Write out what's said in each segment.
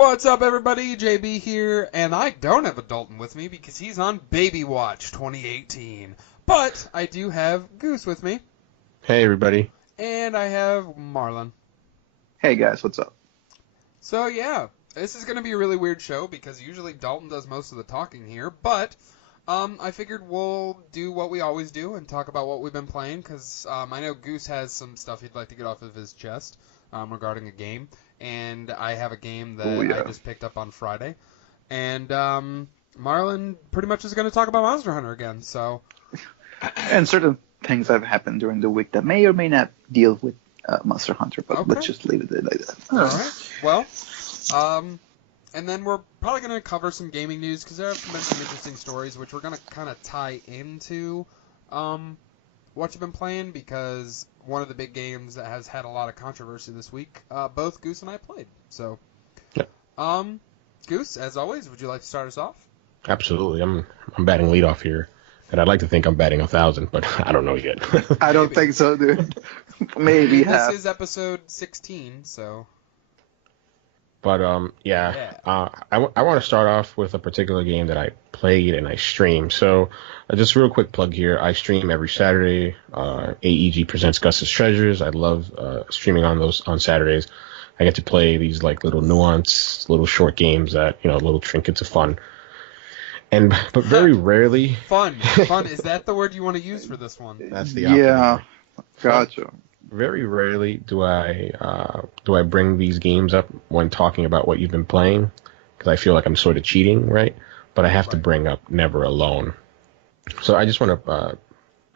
What's up, everybody? JB here, and I don't have a Dalton with me because he's on Baby Watch 2018. But I do have Goose with me. Hey, everybody. And I have Marlon. Hey, guys, what's up? So, yeah, this is going to be a really weird show because usually Dalton does most of the talking here, but I figured we'll do what we always do and talk about what we've been playing because I know Goose has some stuff he'd like to get off of his chest regarding a game. And I have a game that I just picked up on Friday. And Marlon pretty much is going to talk about Monster Hunter again, so... And certain things have happened during the week that may or may not deal with Monster Hunter, but let's just leave it like that. All right. Well, and then we're probably going to cover some gaming news, because there have been some interesting stories, which we're going to kind of tie into what you've been playing, because one of the big games that has had a lot of controversy this week, both Goose and I played. So, Goose, as always, would you like to start us off? Absolutely. I'm batting leadoff here, and I'd like to think I'm batting 1,000, but I don't know yet. I don't think so, dude. Maybe this is episode 16, so... But, I want to start off with a particular game that I played and I streamed. So, just a real quick plug here. I stream every Saturday. AEG presents Gus's Treasures. I love streaming on Saturdays. I get to play these, like, little nuanced, little short games that, little trinkets of fun. But very rarely... Fun. Is that the word you want to use for this one? That's the opposite. Yeah, gotcha. Very rarely do I bring these games up when talking about what you've been playing, because I feel like I'm sort of cheating, right? But I have to bring up Never Alone. So I just want to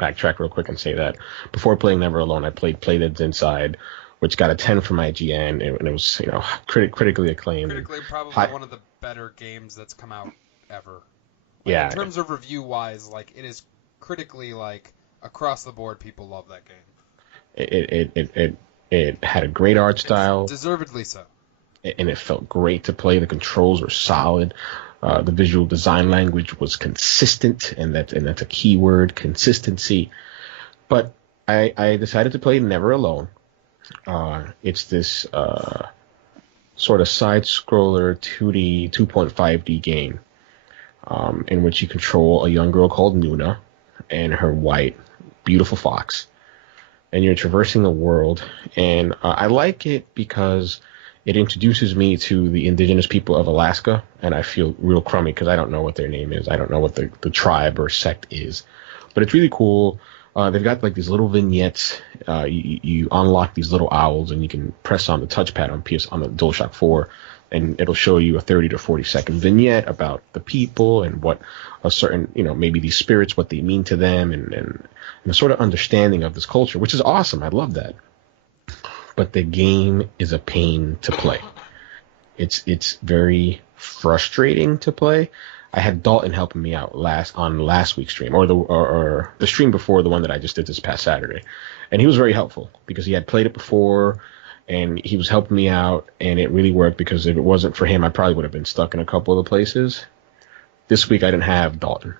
backtrack real quick and say that before playing Never Alone, I played Playdead's Inside, which got a 10 from IGN, and it was critically acclaimed. Critically, probably one of the better games that's come out ever. Yeah. In terms of review-wise, it is critically, across the board, people love that game. It had a great art style. It's deservedly so. And it felt great to play. The controls were solid. The visual design language was consistent, and that's a key word, consistency. But I decided to play Never Alone. It's this sort of side-scroller 2D, 2.5D game in which you control a young girl called Nuna and her white, beautiful fox. And you're traversing the world, and I like it because it introduces me to the indigenous people of Alaska, and I feel real crummy because I don't know what their name is. I don't know what the tribe or sect is. But it's really cool. They've got these little vignettes. You unlock these little owls, and you can press on the touchpad on the DualShock 4, and it'll show you a 30 to 40 second vignette about the people and what a certain, maybe these spirits, what they mean to them, and the sort of understanding of this culture, which is awesome. I love that. But the game is a pain to play. It's very frustrating to play. I had Dalton helping me out on last week's stream, or the stream before the one that I just did this past Saturday, and he was very helpful because he had played it before, and he was helping me out, and it really worked because if it wasn't for him, I probably would have been stuck in a couple of the places. This week I didn't have Dalton,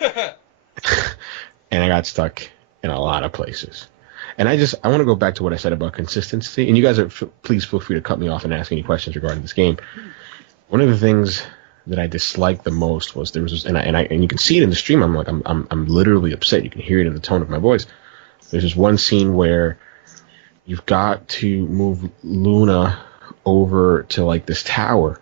and I got stuck in a lot of places. And I want to go back to what I said about consistency, and you guys please feel free to cut me off and ask any questions regarding this game. One of the things that I disliked the most was and you can see it in the stream. I'm literally upset. You can hear it in the tone of my voice. There's this one scene where you've got to move Luna over to this tower,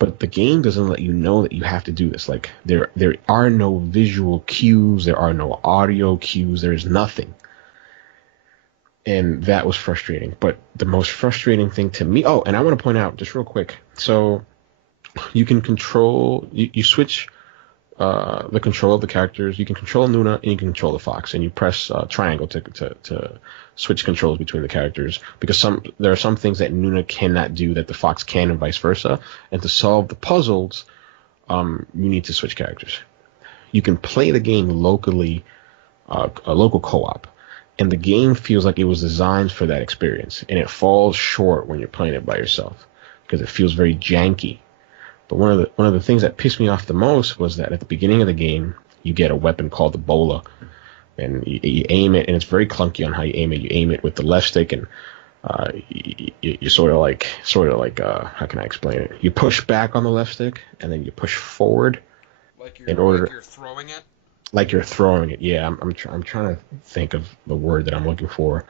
but the game doesn't let you know that you have to do this. There are no visual cues, there are no audio cues, there is nothing. And that was frustrating. But the most frustrating thing to me, and I want to point out just real quick. So you can you switch the control of the characters. You can control Nuna and you can control the fox, and you press triangle to switch controls between the characters, because there are some things that Nuna cannot do that the fox can, and vice versa. And to solve the puzzles, you need to switch characters. You can play the game locally, a local co-op, and the game feels like it was designed for that experience, and it falls short when you're playing it by yourself because it feels very janky. But one of the things that pissed me off the most was that at the beginning of the game, you get a weapon called the bola, and you aim it, and it's very clunky on how you aim it. You aim it with the left stick, and you sort of like how can I explain it? You push back on the left stick and then you push forward in order you're throwing it. like you're throwing it. Yeah, I'm trying to think of the word that I'm looking for.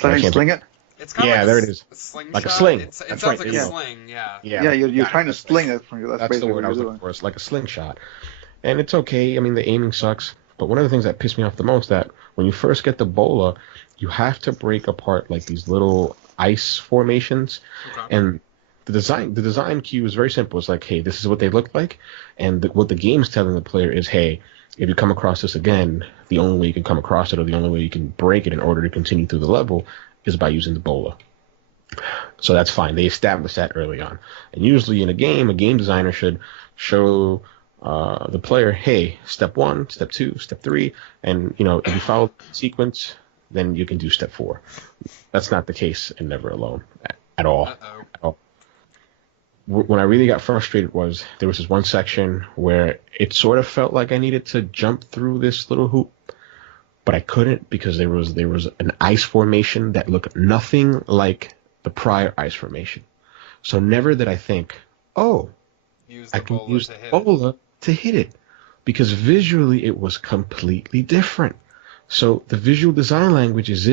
So you sling it? It's kind Yeah, of like there it is. a slingshot. Like a sling. It That's sounds right, like a yeah. sling, yeah. Yeah, you're trying to That's sling it from you. That's basically the word what I was you're looking doing. for. It's like a slingshot. And it's okay. I mean, the aiming sucks. But one of the things that pissed me off the most that when you first get the bola, you have to break apart like these little ice formations. Okay. And the design cue is very simple. It's like, hey, this is what they look like. And what the game's telling the player is, hey, if you come across this again, the only way you can come across it or the only way you can break it in order to continue through the level is by using the bola. So that's fine. They established that early on. And usually in a game designer should show the player, hey, step 1, step 2, step 3, and if you follow the sequence, then you can do step 4. That's not the case in Never Alone at all. Uh-oh. At all. When I really got frustrated was there was this one section where it sort of felt like I needed to jump through this little hoop, but I couldn't because there was an ice formation that looked nothing like the prior ice formation. So never did I think, oh, I can use the bola to hit it, because visually it was completely different. So the visual design language is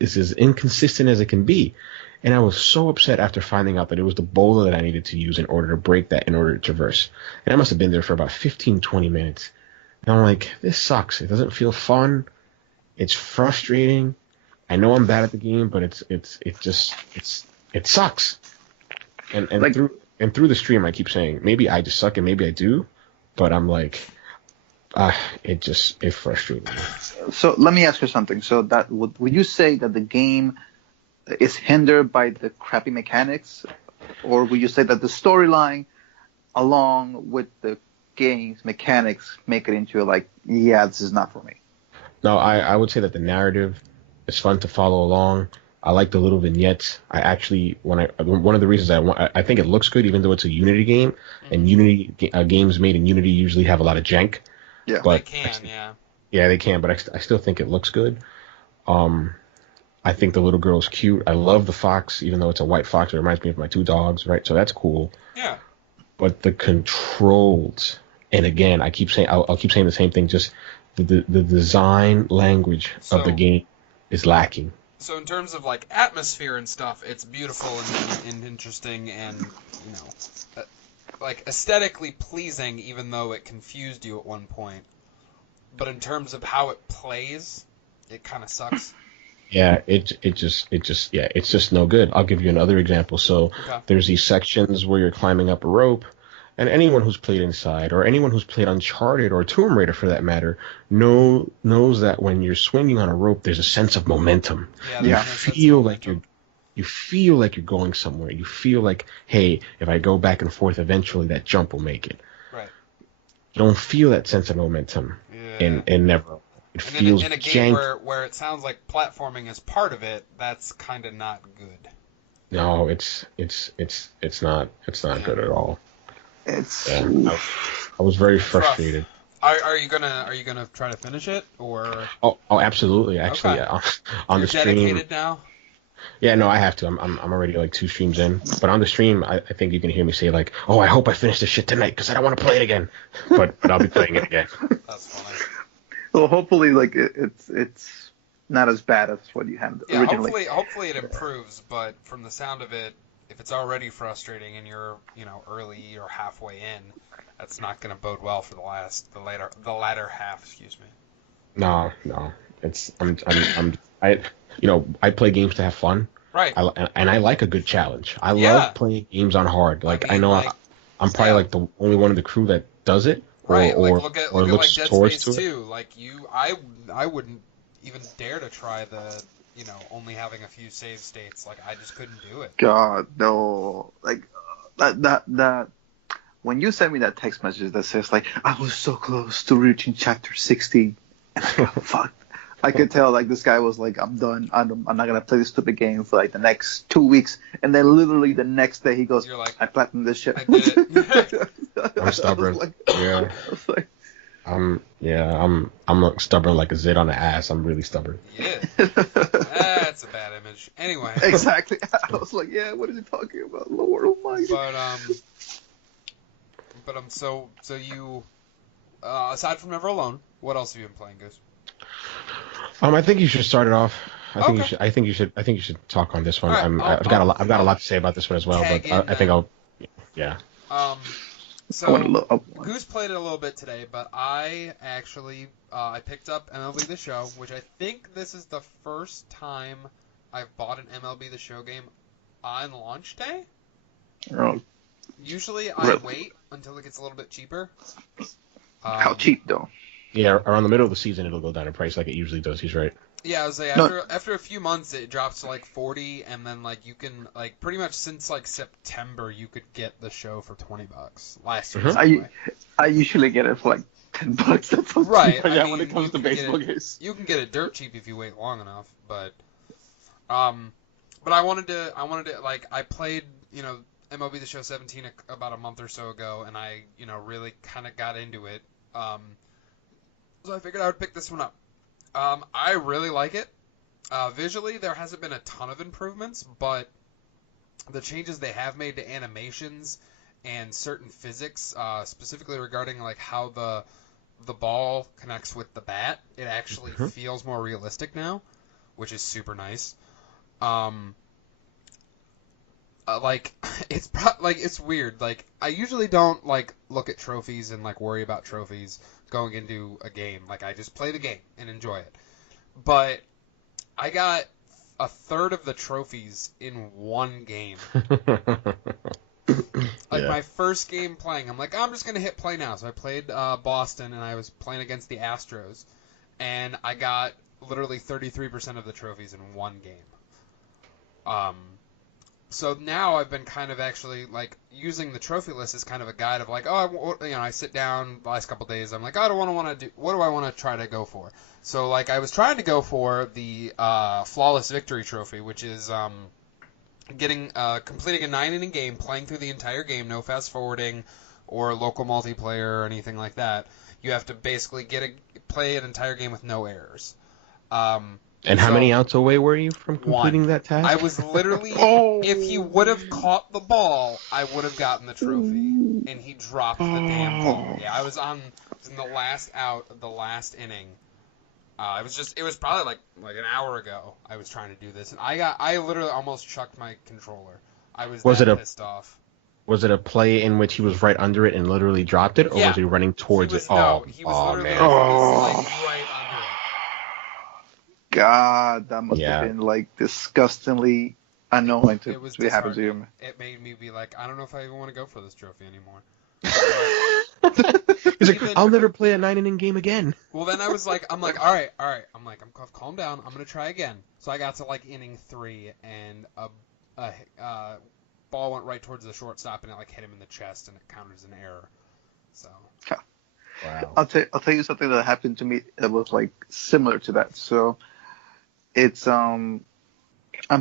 as inconsistent as it can be. And I was so upset after finding out that it was the bola that I needed to use in order to break that, in order to traverse. And I must have been there for about 15, 20 minutes. And I'm like, this sucks. It doesn't feel fun. It's frustrating. I know I'm bad at the game, but it sucks. And through the stream, I keep saying maybe I just suck and maybe I do, but I'm like, it frustrates me. So let me ask you something. So that would you say that the game is hindered by the crappy mechanics, or would you say that the storyline, along with the game's mechanics, make it into this is not for me? No, I would say that the narrative is fun to follow along. I like the little vignettes. I actually, one of the reasons I think it looks good, even though it's a Unity game, and Unity games made in Unity usually have a lot of jank. Yeah, but they can, yeah. Yeah, they can, but I still think it looks good. I think the little girl's cute. I love the fox, even though it's a white fox. It reminds me of my 2 dogs, right? So that's cool. Yeah. But the controls, and again, I'll keep saying the same thing. Just the design language of the game is lacking. So in terms of atmosphere and stuff, it's beautiful and interesting and aesthetically pleasing, even though it confused you at one point. But in terms of how it plays, it kind of sucks. Yeah, it's just no good. I'll give you another example. So There's these sections where you're climbing up a rope, and anyone who's played Inside, or anyone who's played Uncharted or Tomb Raider for that matter, knows that when you're swinging on a rope, there's a sense of momentum. You feel like you're going somewhere. You feel like, hey, if I go back and forth, eventually that jump will make it. Right. You don't feel that sense of momentum in Never. It feels in a game where it sounds like platforming is part of it, that's kind of not good. No, it's not good at all. I was very frustrated. Are you gonna try to finish it, or? Oh, absolutely. Actually, on You're the stream. dedicated now? Yeah, no, I have to. I'm already 2 streams in. But on the stream, I think you can hear me say oh, I hope I finish this shit tonight because I don't want to play it again. But I'll be playing it again. That's funny. Well, hopefully, it's not as bad as what you had originally. Hopefully it improves. But from the sound of it, if it's already frustrating and you're early or halfway in, that's not going to bode well for the latter half. Excuse me. No, it's I play games to have fun. Right. And I like a good challenge. I love playing games on hard. I'm probably the only one in the crew that does it. Right, or look at looks Dead towards Space to 2. I wouldn't even dare to try the only having a few save states. I just couldn't do it. God, no. That when you sent me that text message that says I was so close to reaching chapter 60, and I got fucked. I could tell this guy was I'm done. I'm not gonna play this stupid game for the next 2 weeks, and then literally the next day he goes, I platinumed this shit. I did it. I'm stubborn. Yeah. I'm like stubborn like a zit on the ass. I'm really stubborn. Yeah, that's a bad image. Anyway, Exactly. I was like, yeah, what is he talking about? Lord Almighty. So you, aside from Never Alone, what else have you been playing, Goose? I think you should start it off. Okay. I think you should talk on this one. All right, I've got a lot to say about this one as well, tag but in I think then. yeah. Um, I want to so look. Goose played it a little bit today, but I actually I picked up MLB The Show, which I think this is the first time I've bought an MLB The Show game on launch day. Oh, Usually I really? wait until it gets a little bit cheaper. How cheap though? Yeah, around the middle of the season it'll go down in price like it usually does. He's right. Yeah, I was like No. after a few months it drops to like 40, and then like you can like pretty much since like September you could get the show for $20 last year. Mhm. I usually get it for like $10. That's how Right, cheap I I am mean, when it comes you to can get baseball it- games. You can get it dirt cheap if you wait long enough, but I wanted to like I played MLB The Show 17 about a month or so ago, and I really kind of got into it. So I figured I would pick this one up. I really like it. Visually, there hasn't been a ton of improvements, but the changes they have made to animations and certain physics, specifically regarding like how the ball connects with the bat, it actually Mhm. feels more realistic now, which is super nice. Like it's weird. Like I usually don't like look at trophies and like worry about trophies going into a game. Like I just play the game and enjoy it. But I got a third of the trophies in one game. Like Yeah. my first game playing, I'm like, I'm just gonna hit play now. So I played Boston, and I was playing against the Astros, and I got literally 33% of the trophies in one game. So now I've been kind of actually like using the trophy list as kind of a guide of like, I sit down the last couple days. I'm like, I don't want to do. What do I want to try to go for? So like I was trying to go for the flawless victory trophy, which is completing a 9-inning game, playing through the entire game, no fast forwarding or local multiplayer or anything like that. You have to basically play an entire game with no errors. And how So- many outs away were you from completing One. that task? I was literally, Oh. if he would have caught the ball, I would have gotten the trophy. And he dropped the damn ball. Yeah, I was in the last out of the last inning. It was probably like an hour ago I was trying to do this. And I literally almost chucked my controller. I was pissed off. Was it a play in which he was right under it and literally dropped it, or Yeah. was he running towards it? He was literally man. he was, like, right under it. God, that must Yeah. have been like disgustingly annoying It was to happen to you. disheartening. It made me be like, I don't know if I even want to go for this trophy anymore. He's like, Even- I'll never play a 9-inning game again. Well, then I'm like, all right. I'm like, calm down. I'm gonna try again. So I got to like inning 3, and a ball went right towards the shortstop, and it like hit him in the chest, and it counted as an error. So Wow. I'll tell you something that happened to me that was like similar to that. So it's I'm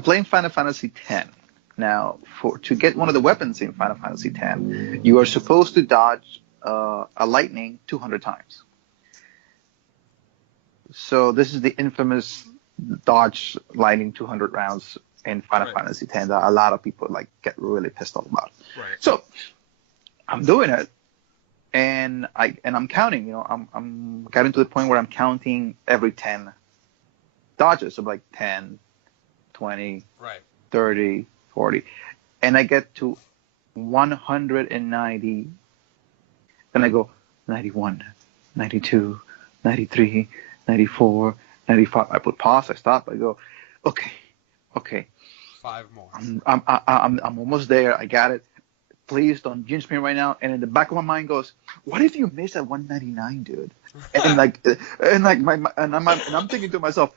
playing Final Fantasy X. Now, to get one of the weapons in Final Fantasy X, you are supposed to dodge a lightning 200 times. So this is the infamous dodge lightning 200 rounds in Final Right. Fantasy X that a lot of people like get really pissed off about. right. So I'm doing it, and I'm counting. You know, I'm getting to the point where I'm counting every 10 dodges. So like 10, 20, Right. 30, 40, and I get to 190. Then I go 91, 92, 93, 94, 95. I put pause. I stop. I go, okay. 5 more. I'm almost there. I got it. Please don't jinx me right now. And in the back of my mind goes, what if you miss at 199, dude? I'm thinking to myself,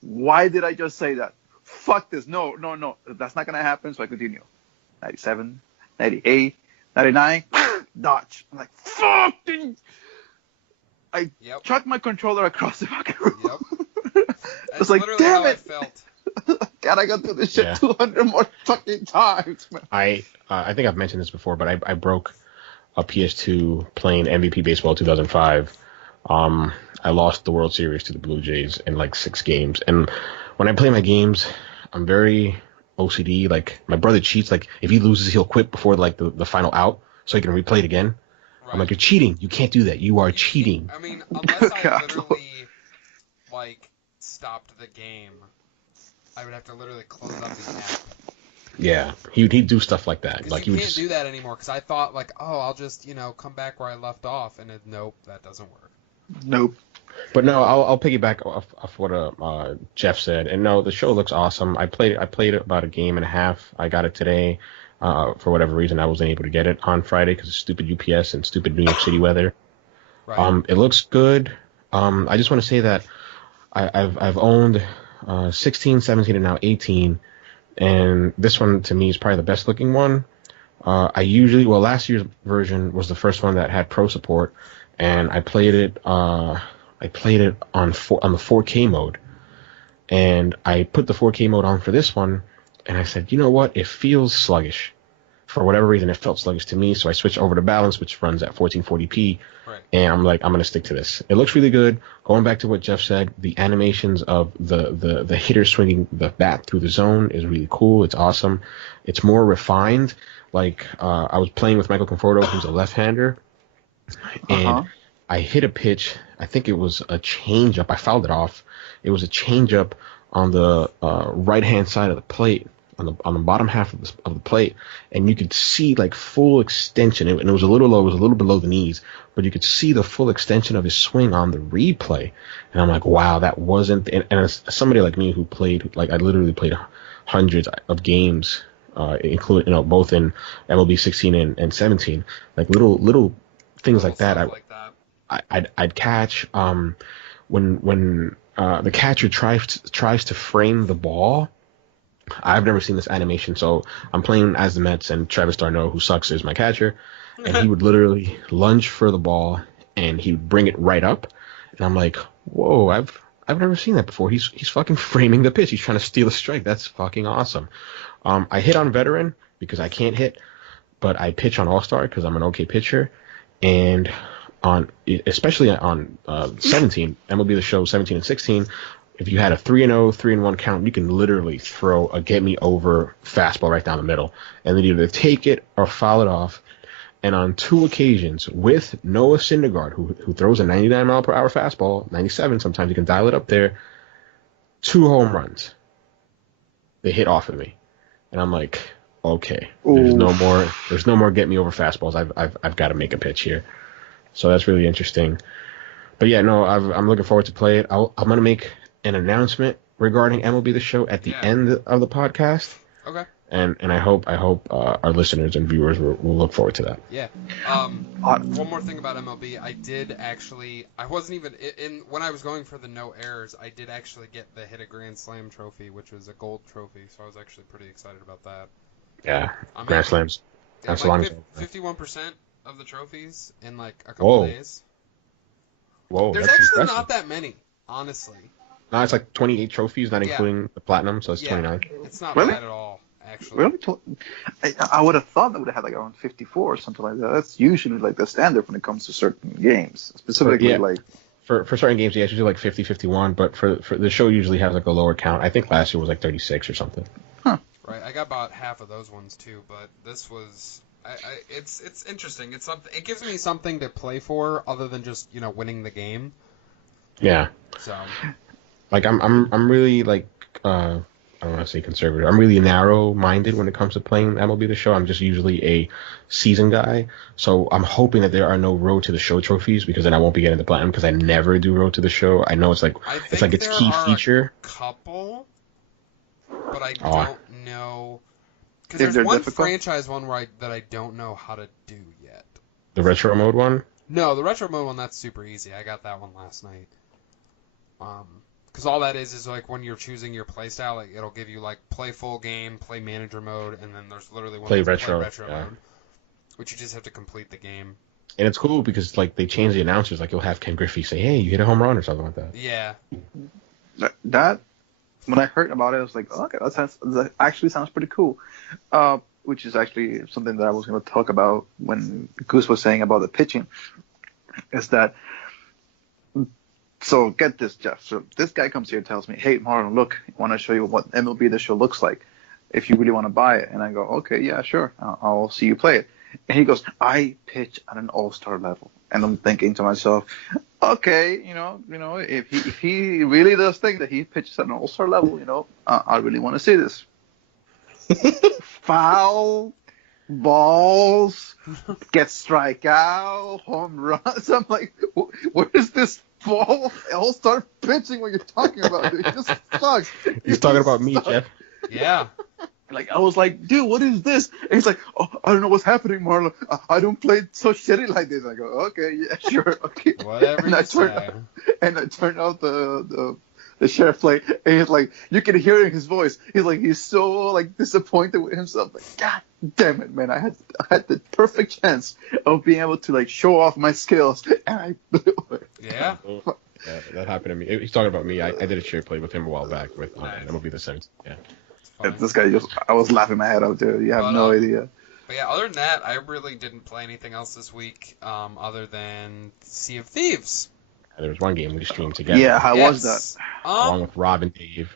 why did I just say that? Fuck this. No. That's not gonna happen. So I continue. 97, 98, 99, dodge. I'm like, fuck. I Yep. chucked my controller across the fucking room. Yep. That's was like, literally damn how I it. felt. God, I got to do this shit Yeah. 200 more fucking times, man. I think I've mentioned this before, but I broke a PS2 playing MVP Baseball 2005 I lost the World Series to the Blue Jays in like 6 games. And when I play my games, I'm very OCD. Like my brother cheats. Like if he loses, he'll quit before like the final out so he can replay it again. I'm like, Right. you're cheating. You can't do that. You are You can't, cheating. I mean, unless I God. literally like stopped the game, I would have to literally close up the app. Yeah, he'd do stuff like that. Because Like you he would can't just do that anymore. Because I thought like, oh, I'll just come back where I left off, and nope, that doesn't work. Nope. But no, I'll piggyback off what Jeff said. And no, the show looks awesome. I played about a game and a half. I got it today. For whatever reason, I wasn't able to get it on Friday because of stupid UPS and stupid New York City weather. Right. It looks good. I just want to say that I've owned 16, 17, and now 18, and this one to me is probably the best looking one. Last year's version was the first one that had pro support, and I played it. I played it on the 4K mode, and I put the 4K mode on for this one, and I said, you know what? It feels sluggish. For whatever reason, it felt sluggish to me, so I switched over to balance, which runs at 1440p, Right. and I'm like, I'm gonna stick to this. It looks really good. Going back to what Jeff said, the animations of the hitter swinging the bat through the zone is really cool. It's awesome. It's more refined. Like I was playing with Michael Conforto, who's a left-hander, and Uh-huh. I hit a pitch. I think it was a changeup. I fouled it off. It was a changeup on the right-hand side of the plate, on the bottom half of the plate, and you could see like full extension. And it was a little low. It was a little below the knees, but you could see the full extension of his swing on the replay. And I'm like, wow, that wasn't. And as somebody like me who played, like I literally played hundreds of games, including both in MLB 16 and 17, like little things like that. Stuff like that. I'd catch when the catcher tries to frame the ball. I've never seen this animation, so I'm playing as the Mets, and Travis d'Arnaud, who sucks, is my catcher, and he would literally lunge for the ball, and he would bring it right up, and I'm like, whoa, I've never seen that before. He's fucking framing the pitch. He's trying to steal a strike. That's fucking awesome. I hit on veteran because I can't hit, but I pitch on All-Star because I'm an okay pitcher, and especially on 17, MLB The Show 17 and 16, if you had a 3-0, 3-1 count, you can literally throw a get-me-over fastball right down the middle, and then either take it or foul it off. And on 2 occasions, with Noah Syndergaard, who throws a 99-mile-per-hour fastball, 97, sometimes you can dial it up there, 2 home runs. They hit off of me, and I'm like, okay, there's no more get-me-over fastballs. I've got to make a pitch here. So that's really interesting. But yeah, no, I'm looking forward to play it. I'm gonna make an announcement regarding MLB The Show at the end of the podcast. Okay. And I hope our listeners and viewers will look forward to that. Yeah. One more thing about MLB, I wasn't even when I was going for the no errors, I did actually get the Hit a Grand Slam trophy, which was a gold trophy, so I was actually pretty excited about that. Yeah, Grand Slams. That's like 51% of the trophies in like a couple Whoa. days. Whoa, There's that's actually impressive. not that many, honestly. No, it's like 28 trophies, not including the platinum, so it's 29. It's not Really? bad at all, actually. Really? I would have thought they would have had like around 54 or something like that. That's usually like the standard when it comes to certain games, specifically like. For certain games, yeah, it's usually like 50, 51, but for the show usually has like a lower count. I think last year was like 36 or something. Huh. Right, I got about half of those ones too, but this was. It's interesting. It's something. It gives me something to play for other than just winning the game. Yeah. So. Like I'm really like I don't want to say conservative. I'm really narrow-minded when it comes to playing MLB The Show. I'm just usually a season guy, so I'm hoping that there are no Road to the Show trophies because then I won't be getting the platinum because I never do Road to the Show. I know it's like its key feature. A couple, but I don't know because there's one difficult? franchise one that I don't know how to do yet. The retro mode one? No, the retro mode one, that's super easy. I got that one last night. Because all that is like when you're choosing your playstyle, like it'll give you like play full game, play manager mode, and then there's literally one play that's retro mode, which you just have to complete the game. And it's cool because like they change the announcers, like you'll have Ken Griffey say, "Hey, you hit a home run" or something like that. Yeah. That when I heard about it, I was like, oh, okay, that actually sounds pretty cool. Which is actually something that I was going to talk about when Goose was saying about the pitching, is that So get this, Jeff. So this guy comes here and tells me, "Hey, Marlon, look, I want to show you what MLB The Show looks like. If you really want to buy it." And I go, "Okay, yeah, sure. I'll see you play it." And he goes, "I pitch at an all-star level." And I'm thinking to myself, okay, if he really does think that he pitches at an all-star level, I really want to see this. Foul balls, get strikeout, home runs. I'm like, where is this ball all-star pitching what you're talking about, dude? It just sucks. He's talking about me, Jeff. Yeah. Like, I was like, dude, what is this? And he's like, oh, I don't know what's happening, Marlon. I don't play so shitty like this. I go, okay, yeah, sure, okay. Whatever you say. And I turned out the sheriff play, and he's like, you can hear it in his voice. He's so like disappointed with himself. Like, God damn it, man! I had the perfect chance of being able to like show off my skills, and I blew it. Yeah. Yeah, that happened to me. He's talking about me. I did a sheriff play with him a while back with MLB The Saints. Yeah. This guy I was laughing my head off, dude. You have no idea. But yeah, other than that, I really didn't play anything else this week, other than Sea of Thieves. There was one game we streamed together. Yeah, how was that? Along with Rob and Dave.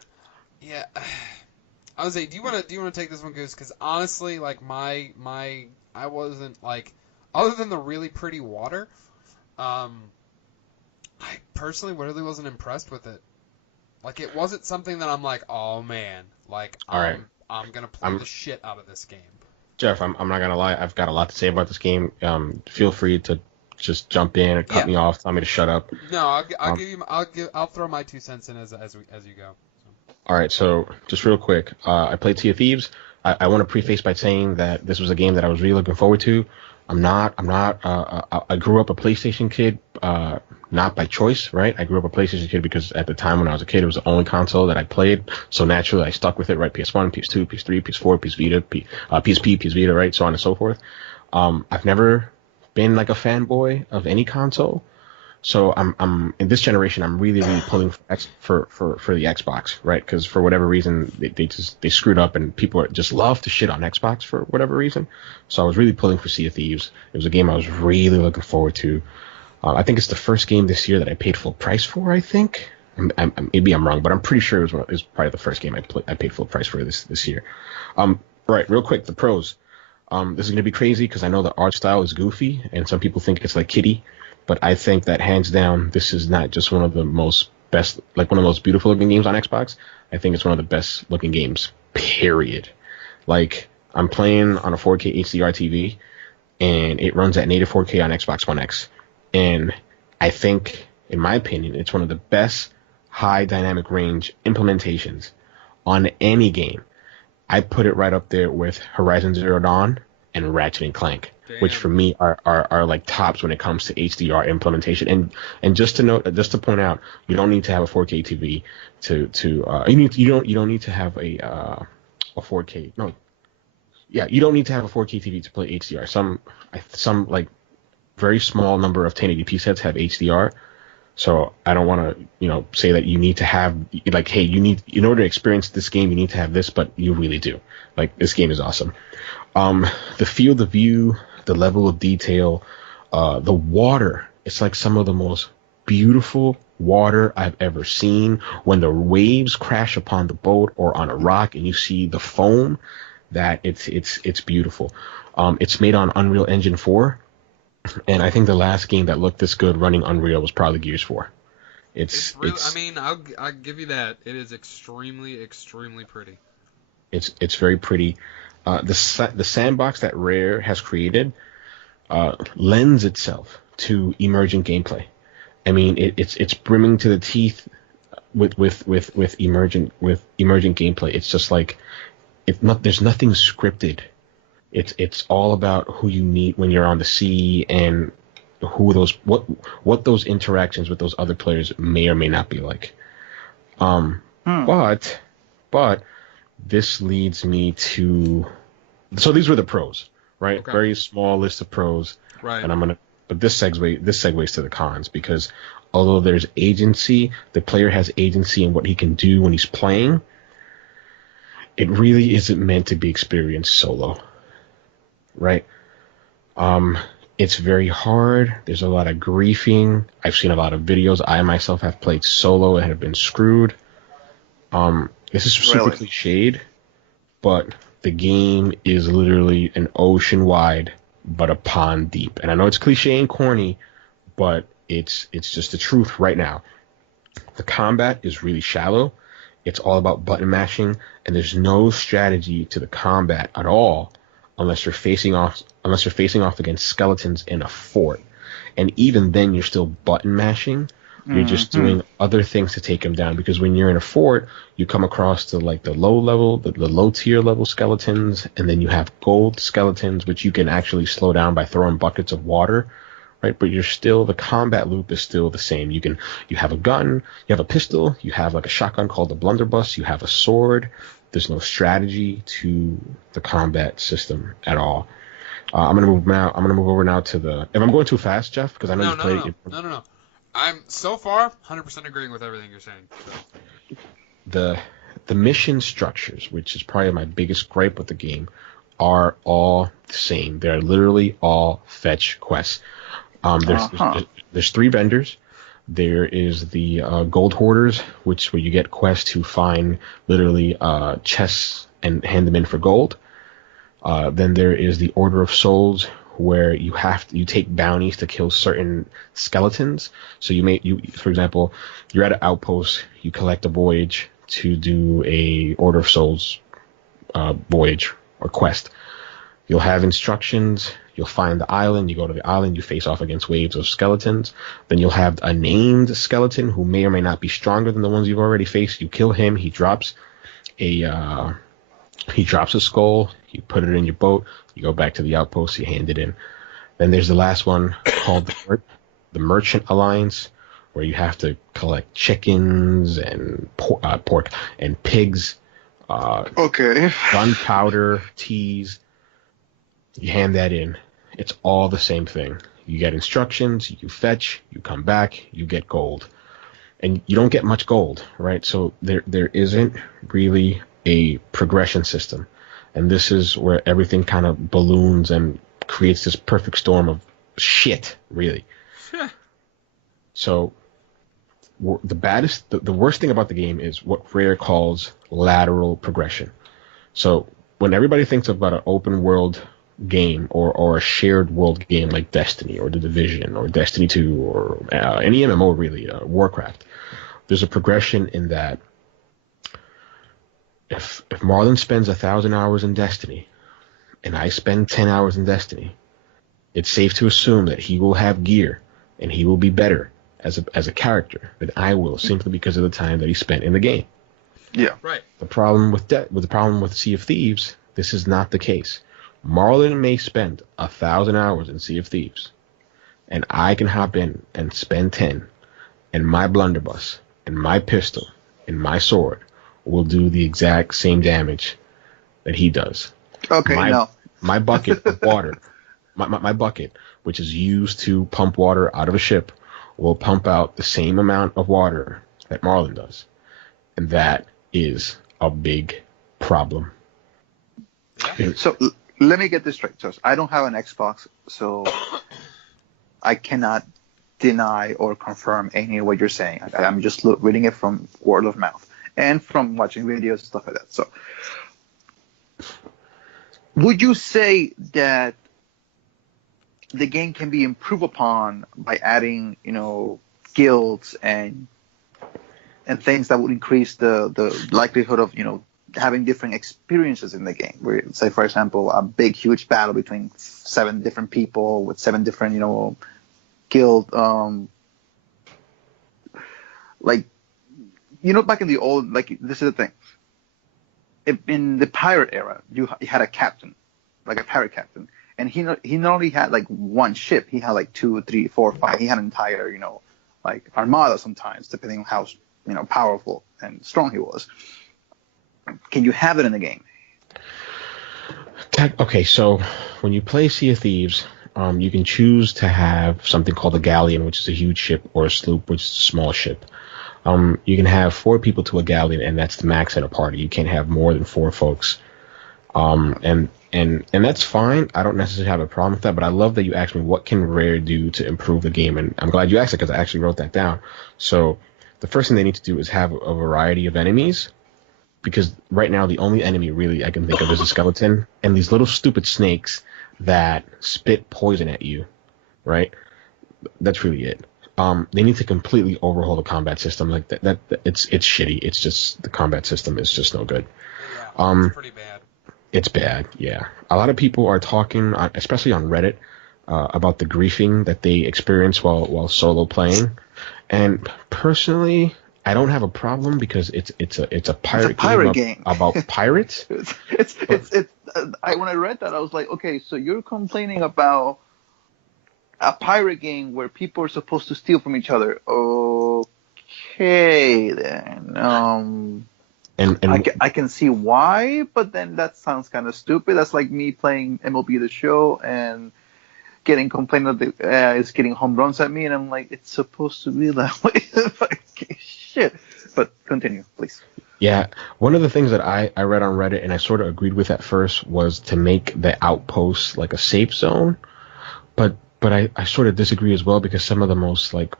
Yeah. I was like, do you want to take this one, Goose? Because honestly, like I wasn't like, other than the really pretty water, I personally really wasn't impressed with it. Like, it wasn't something that I'm like, oh man, like I'm gonna play the shit out of this game. Jeff, I'm not gonna lie, I've got a lot to say about this game. Feel free to just jump in and cut me off, tell me to shut up. No, I'll throw my 2 cents in as you go. So. All right, so just real quick, I played Sea of Thieves. I want to preface by saying that this was a game that I was really looking forward to. I grew up a PlayStation kid, not by choice, right? I grew up a PlayStation kid because at the time when I was a kid, it was the only console that I played. So naturally, I stuck with it, right? PS1, PS2, PS3, PS4, PS Vita, PSP, PS Vita, right? So on and so forth. I've never been like a fanboy of any console. So I'm in this generation, I'm really pulling for the Xbox, right? Because for whatever reason, they screwed up and people just love to shit on Xbox for whatever reason. So I was really pulling for Sea of Thieves. It was a game I was really looking forward to. I think it's the first game this year that I paid full price for. I think maybe I'm wrong, but I'm pretty sure it was probably the first game I paid full price for this year. Right, real quick, the pros. This is gonna be crazy because I know the art style is goofy and some people think it's like kiddie, but I think that hands down this is not just one of the most beautiful looking games on Xbox. I think it's one of the best looking games. Period. Like, I'm playing on a 4K HDR TV and it runs at native 4K on Xbox One X. And I think, in my opinion, it's one of the best high dynamic range implementations on any game. I put it right up there with Horizon Zero Dawn and Ratchet and Clank, which for me are like tops when it comes to HDR implementation. And just to point out, you don't need to have a 4K TV you don't need to have a 4K. No. Yeah, you don't need to have a 4K TV to play HDR. Some like very small number of 1080p sets have HDR. So I don't want to, say that you need to have, like, hey, in order to experience this game, you need to have this, but you really do. Like, this game is awesome. The field of view, the level of detail, the water, it's like some of the most beautiful water I've ever seen. When the waves crash upon the boat or on a rock and you see the foam, that it's beautiful. It's made on Unreal Engine 4. And I think the last game that looked this good running Unreal was probably Gears 4. It's really, I'll give you that. It is extremely, extremely pretty. It's very pretty. The sandbox that Rare has created lends itself to emergent gameplay. I mean, it's brimming to the teeth with emergent gameplay. It's just like there's nothing scripted. It's all about who you meet when you're on the sea and what those interactions with those other players may or may not be like. But this leads me to, so these were the pros, right? Okay. Very small list of pros. Right. And but this segues to the cons, because although there's agency, the player has agency in what he can do when he's playing. It really isn't meant to be experienced solo. Right. It's very hard. There's a lot of griefing. I've seen a lot of videos. I myself have played solo and have been screwed. This is super Really? cliched, but the game is literally an ocean wide, but a pond deep. And I know it's cliche and corny, but it's just the truth right now. The combat is really shallow. It's all about button mashing, and there's no strategy to the combat at all unless you're facing off against skeletons in a fort. And even then, you're still button mashing. You're just doing other things to take them down, because when you're in a fort, you come across the low tier level skeletons, and then you have gold skeletons, which you can actually slow down by throwing buckets of water, right? But the combat loop is still the same. You have a gun, you have a pistol, you have like a shotgun called the blunderbuss, you have a sword. There's no strategy to the combat system at all. I'm gonna move over now to the. If I'm going too fast, Jeff, because I know you played it. No. I'm so far 100% agreeing with everything you're saying. So. The mission structures, which is probably my biggest gripe with the game, are all the same. They're literally all fetch quests. There's 3 vendors. There is the gold hoarders, where you get quests to find literally chests and hand them in for gold. Then there is the Order of Souls, where you take bounties to kill certain skeletons. So for example, you're at an outpost, you collect a voyage to do a Order of Souls voyage or quest. You'll have instructions. You'll find the island. You go to the island. You face off against waves of skeletons. Then you'll have a named skeleton who may or may not be stronger than the ones you've already faced. You kill him. He drops a skull. You put it in your boat. You go back to the outpost. You hand it in. Then there's the last one called the Merchant Alliance, where you have to collect chickens and pork and pigs. Gunpowder, teas. You hand that in. It's all the same thing. You get instructions, you fetch, you come back, you get gold. And you don't get much gold, right? So there isn't really a progression system. And this is where everything kind of balloons and creates this perfect storm of shit, really. So the worst thing about the game is what Rare calls lateral progression. So when everybody thinks about an open world game or a shared world game like Destiny or The Division or Destiny 2 or any MMO really, Warcraft, there's a progression in that if Marlon spends 1,000 hours in Destiny and I spend 10 hours in Destiny, it's safe to assume that he will have gear and he will be better as a character than I will, simply because of the time that he spent in the game. Yeah. Right. The problem with Sea of Thieves, this is not the case. Marlon may spend 1,000 hours in Sea of Thieves, and I can hop in and spend 10, and my blunderbuss, and my pistol, and my sword will do the exact same damage that he does. Okay, my bucket of water, my bucket, which is used to pump water out of a ship, will pump out the same amount of water that Marlon does. And that is a big problem. Yeah. So let me get this straight. So I don't have an Xbox, so I cannot deny or confirm any of what you're saying. I'm just reading it from word of mouth and from watching videos and stuff like that. So would you say that the game can be improved upon by adding, guilds and things that would increase the likelihood of, having different experiences in the game? Where, say, for example, a big, huge battle between 7 different people with 7 different, guild, back in the old, this is the thing. In the pirate era, you had a captain, like a pirate captain, and he not only had one ship, he had 2, 3, 4, 5. He had an entire, armada sometimes, depending on how, powerful and strong he was. Can you have it in the game? Okay, so when you play Sea of Thieves, you can choose to have something called a galleon, which is a huge ship, or a sloop, which is a small ship. You can have 4 people to a galleon, and that's the max in a party. You can't have more than 4 folks. And that's fine. I don't necessarily have a problem with that, but I love that you asked me what can Rare do to improve the game, and I'm glad you asked it because I actually wrote that down. So the first thing they need to do is have a variety of enemies, because right now the only enemy really I can think of is a skeleton and these little stupid snakes that spit poison at you, right? That's really it. They need to completely overhaul the combat system. Like that it's shitty. It's just the combat system is just no good. Yeah, it's pretty bad. It's bad, yeah. A lot of people are talking, especially on Reddit, about the griefing that they experience while solo playing. And personally, I don't have a problem because it's a pirate game about pirates. When I read that, I was like, okay, so you're complaining about a pirate game where people are supposed to steal from each other. Okay, then. And I can see why, but then that sounds kind of stupid. That's like me playing MLB The Show and getting complained that it's getting home runs at me, and I'm like, it's supposed to be that way. Shit. But continue, please. Yeah, one of the things that I read on Reddit and I sort of agreed with at first was to make the outpost like a safe zone, but I sort of disagree as well, because some of the most like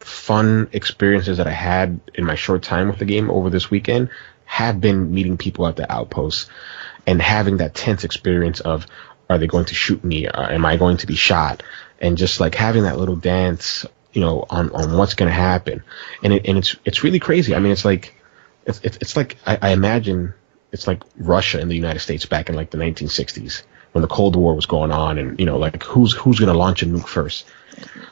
fun experiences that I had in my short time with the game over this weekend have been meeting people at the outposts and having that tense experience of, are they going to shoot me? Am I going to be shot? And just like having that little dance, on what's going to happen. And it's really crazy. I mean, it's like I imagine it's like Russia and the United States back in like the 1960s when the Cold War was going on, and like who's going to launch a nuke first?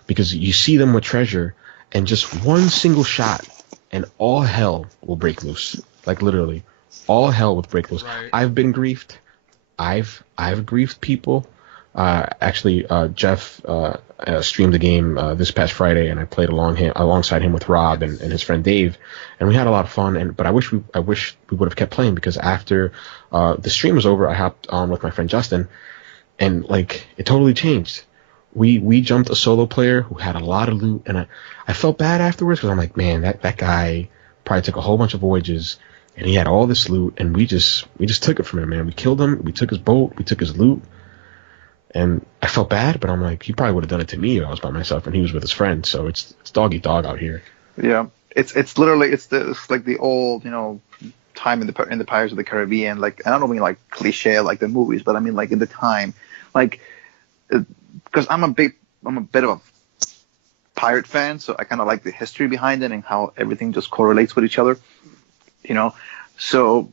Because you see them with treasure, and just one single shot, and all hell will break loose. Like literally, all hell will break loose. Right. I've been griefed. I've griefed people. Actually, Jeff streamed the game this past Friday, and I played alongside him with Rob and his friend Dave, and we had a lot of fun. But I wish we would have kept playing, because after the stream was over, I hopped on with my friend Justin, and like it totally changed. We jumped a solo player who had a lot of loot, and I felt bad afterwards, because I'm like, man, that guy probably took a whole bunch of voyages, and he had all this loot, and we just took it from him, man. We killed him, we took his boat, we took his loot, and I felt bad, but I'm like, he probably would have done it to me if I was by myself and he was with his friend. So it's dog eat dog out here. Yeah, it's literally it's like the old time in the Pirates of the Caribbean. Like, I don't mean like cliche like the movies, but I mean like in the time, like because I'm a bit of a pirate fan, so I kind of like the history behind it and how everything just correlates with each other. So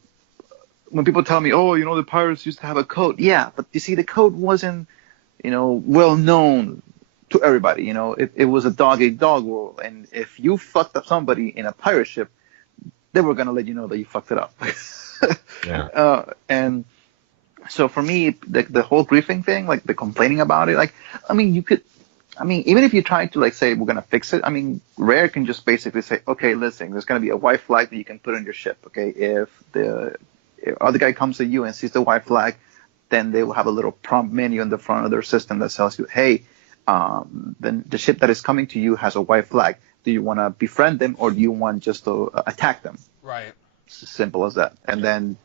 when people tell me, oh, the pirates used to have a code, yeah, but you see, the code wasn't, well known to everybody. It was a dog-eat-dog world, and if you fucked up somebody in a pirate ship, they were gonna let you know that you fucked it up. Yeah. And so for me, the whole griefing thing, like the complaining about it, like, even if you try to like say we're gonna fix it, Rare can just basically say, okay, listen, there's gonna be a white flag that you can put on your ship. Okay, if the other guy comes to you and sees the white flag, then they will have a little prompt menu in the front of their system that tells you, hey, then the ship that is coming to you has a white flag. Do you want to befriend them, or do you want just to attack them? Right. It's as simple as that. And then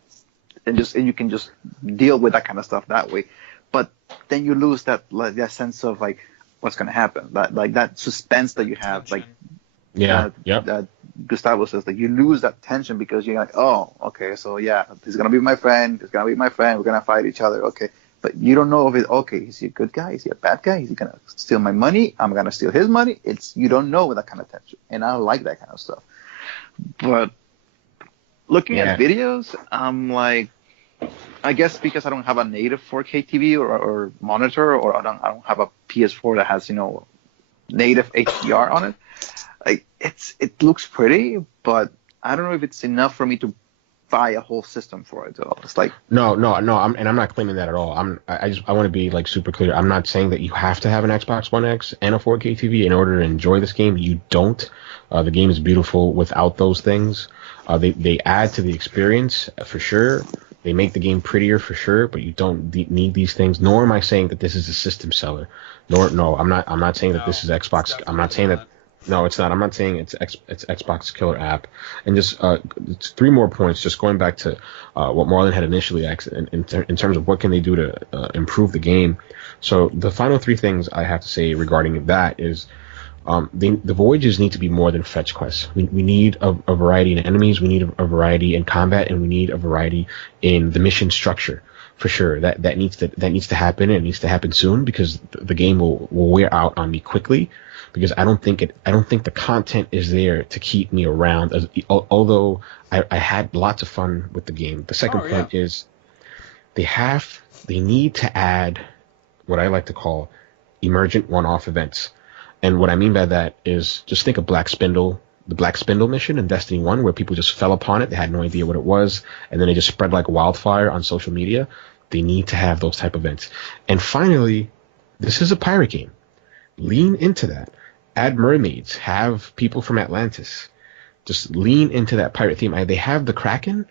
you can just deal with that kind of stuff that way. But then you lose that sense of like what's going to happen, that suspense that you have, like that Gustavo says, that you lose that tension because you're like, oh, okay, so yeah, he's gonna be my friend, we're gonna fight each other, okay, but you don't know is he a good guy, is he a bad guy, is he gonna steal my money, I'm gonna steal his money. You don't know with that kind of tension, and I like that kind of stuff. But looking at videos, I'm like, I guess because I don't have a native 4K TV or monitor, or I don't have a PS4 that has native HDR on it. Like, it looks pretty, but I don't know if it's enough for me to buy a whole system for it at all. It's like no, I'm not claiming that at all. I want to be like super clear. I'm not saying that you have to have an Xbox One X and a 4K TV in order to enjoy this game. You don't. The game is beautiful without those things. They add to the experience for sure. They make the game prettier for sure, but you don't need these things. Nor am I saying that this is a system seller. I'm not saying that this is Xbox. I'm not saying that. No, it's not. I'm not saying it's Xbox killer app. And just it's 3 more points. Just going back to what Marlon had initially asked in terms of what can they do to improve the game. So the final 3 things I have to say regarding that is the voyages need to be more than fetch quests. We need a variety in enemies. We need a variety in combat, and we need a variety in the mission structure. For sure, that needs to happen, and it needs to happen soon because the game will wear out on me quickly. Because I don't think the content is there to keep me around. Although I had lots of fun with the game. The second point is they need to add what I like to call emergent one-off events. And what I mean by that is just think of the Black Spindle mission in Destiny 1, where people just fell upon it. They had no idea what it was, and then they just spread like wildfire on social media. They need to have those type of events. And finally, this is a pirate game. Lean into that. Add mermaids. Have people from Atlantis. Just lean into that pirate theme. They have the Kraken,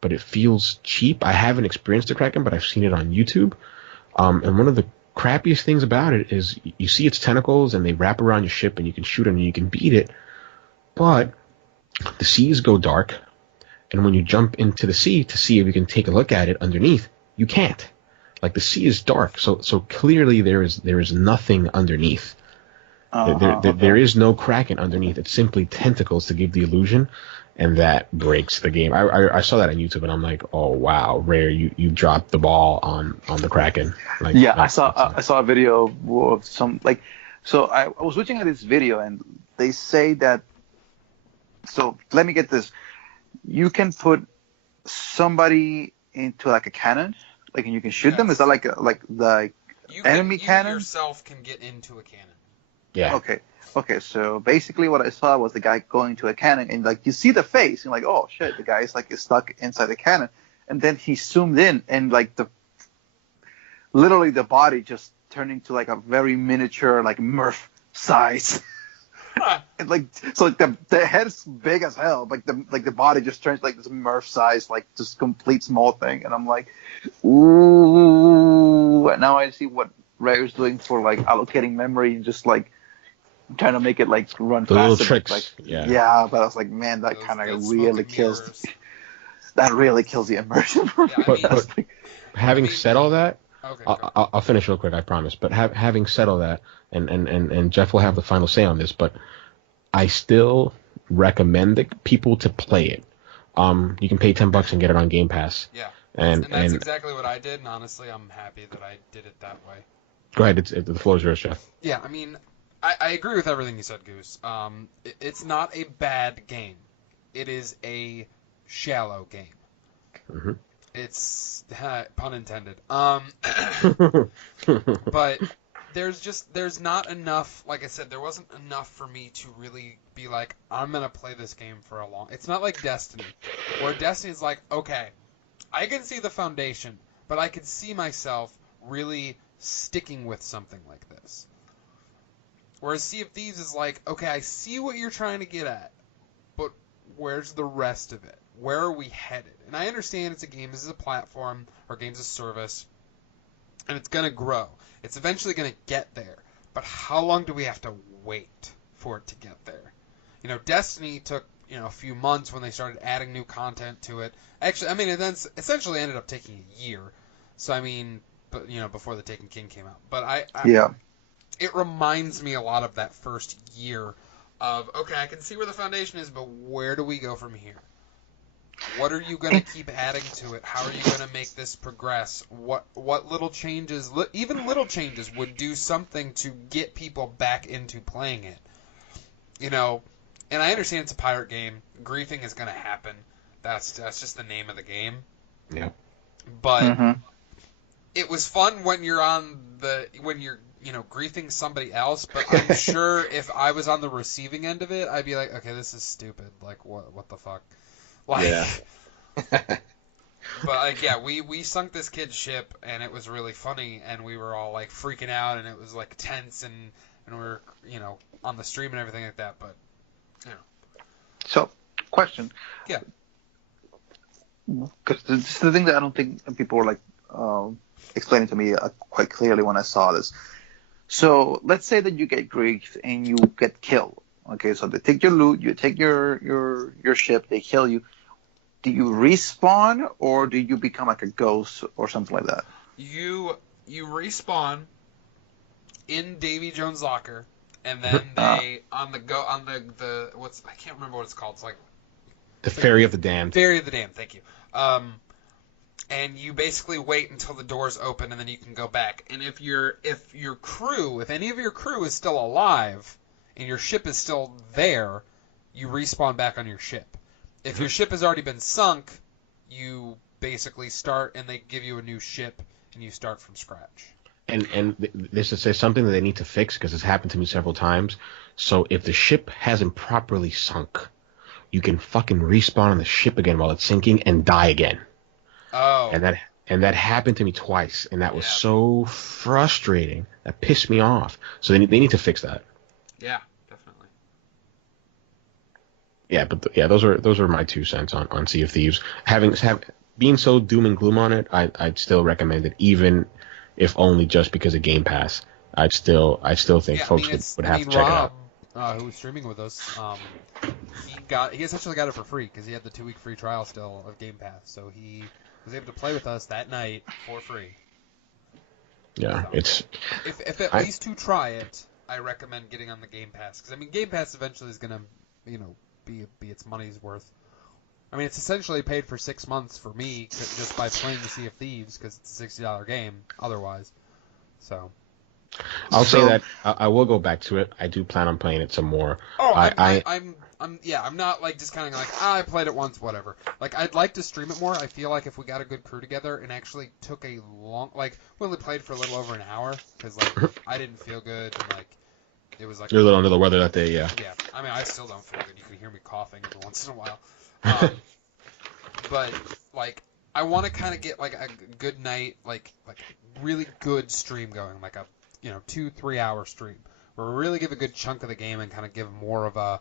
but it feels cheap. I haven't experienced the Kraken, but I've seen it on YouTube. And one of the crappiest things about it is you see its tentacles and they wrap around your ship and you can shoot it and you can beat it, but the seas go dark, and when you jump into the sea to see if you can take a look at it underneath, you can't. Like, the sea is dark, so clearly there is nothing underneath. There is no Kraken underneath. It's simply tentacles to give the illusion, and that breaks the game. I saw that on YouTube, and I'm like, oh wow, Rare, you dropped the ball on the Kraken. Like, yeah, I saw a video of some like. So I was looking at this video, and they say that. So let me get this. You can put somebody into like a cannon, like, and you can shoot them. Is that like the enemy cannon? You yourself can get into a cannon. Yeah. Okay. So basically, what I saw was the guy going to a cannon, and like you see the face, and like, oh shit, the guy is like stuck inside the cannon, and then he zoomed in, and like literally the body just turned into like a very miniature, like Murph size. And like, so like the head's big as hell, like the body just turns like this Murph size, like just complete small thing, and I'm like, ooh. And now I see what Rare's doing for like allocating memory and just like trying to make it like run the faster. little tricks. Like, yeah. But I was like, man, that kind of really kills. That really kills the immersion for me. But having said all that, okay, I'll finish real quick, I promise. But having said all that, and Jeff will have the final say on this, but I still recommend people to play it. You can pay $10 and get it on Game Pass. Yeah. And that's exactly what I did, and honestly, I'm happy that I did it that way. Go ahead, the floor is yours, Jeff. Yeah, I mean, I agree with everything you said, Goose. It's not a bad game. It is a shallow game. Mm-hmm. It's pun intended. But there's not enough. Like I said, there wasn't enough for me to really be like, I'm gonna play this game for a long. It's not like Destiny, where Destiny's like, okay, I can see the foundation, but I could see myself really sticking with something like this. Whereas Sea of Thieves is like, okay, I see what you're trying to get at, but where's the rest of it? Where are we headed? And I understand it's a game, this is a platform, or games as service, and it's going to grow. It's eventually going to get there. But how long do we have to wait for it to get there? You know, Destiny took, a few months when they started adding new content to it. Actually, I mean, it then essentially ended up taking a year. So, I mean, but before The Taken King came out. But it reminds me a lot of that first year of, okay, I can see where the foundation is, but where do we go from here? What are you going to keep adding to it? How are you going to make this progress? What little changes, even little changes, would do something to get people back into playing it? And I understand it's a pirate game. Griefing is going to happen. That's just the name of the game. Yeah. But it was fun when you're griefing somebody else, but I'm sure if I was on the receiving end of it, I'd be like, okay, this is stupid. Like, what the fuck? Like, yeah. But we sunk this kid's ship, and it was really funny, and we were all like freaking out, and it was like tense, and we were on the stream and everything like that. But So, question. Yeah. Because this is the thing that I don't think people were like explaining to me quite clearly when I saw this. So let's say that you get griefed and you get killed. Okay, so they take your loot, you take your ship, they kill you. Do you respawn or do you become like a ghost or something like that? You respawn in Davy Jones' locker, and then Uh, they on the what's I can't remember what it's called. It's like The Ferry of the Damned. Ferry of the Damned. Thank you. And you basically wait until the doors open, and then you can go back. And if any of your crew is still alive, and your ship is still there, you respawn back on your ship. If your ship has already been sunk, you basically start, and they give you a new ship, and you start from scratch. And this is something that they need to fix because it's happened to me several times. So if the ship hasn't properly sunk, you can fucking respawn on the ship again while it's sinking and die again. Oh. And that happened to me twice, and that was so frustrating. That pissed me off. So they need to fix that. Yeah, definitely. Yeah, but those are my 2 cents on Sea of Thieves. Being so doom and gloom on it, I'd still recommend it, even if only just because of Game Pass. I still think folks would have to check Rob, it out. Who was streaming with us, he essentially got it for free because he had the 2-week free trial still of Game Pass, so he was able to play with us that night for free. Yeah, so, it's. If at least to try it, I recommend getting on the Game Pass because Game Pass eventually is gonna be its money's worth. I mean, it's essentially paid for 6 months for me just by playing the Sea of Thieves because it's a $60 game otherwise. So. I'll say that I will go back to it. I do plan on playing it some more. Oh, I'm not like just kind of like I played it once, whatever. Like I'd like to stream it more. I feel like if we got a good crew together and actually took a long, like we only played for a little over an hour because like I didn't feel good and like it was like you're a little under the weather that day, yeah. Yeah, I mean I still don't feel good. You can hear me coughing every once in a while. But like I want to kind of get like a good night, like really good stream going, like a 2-3 hour stream where we really give a good chunk of the game and kind of give more of a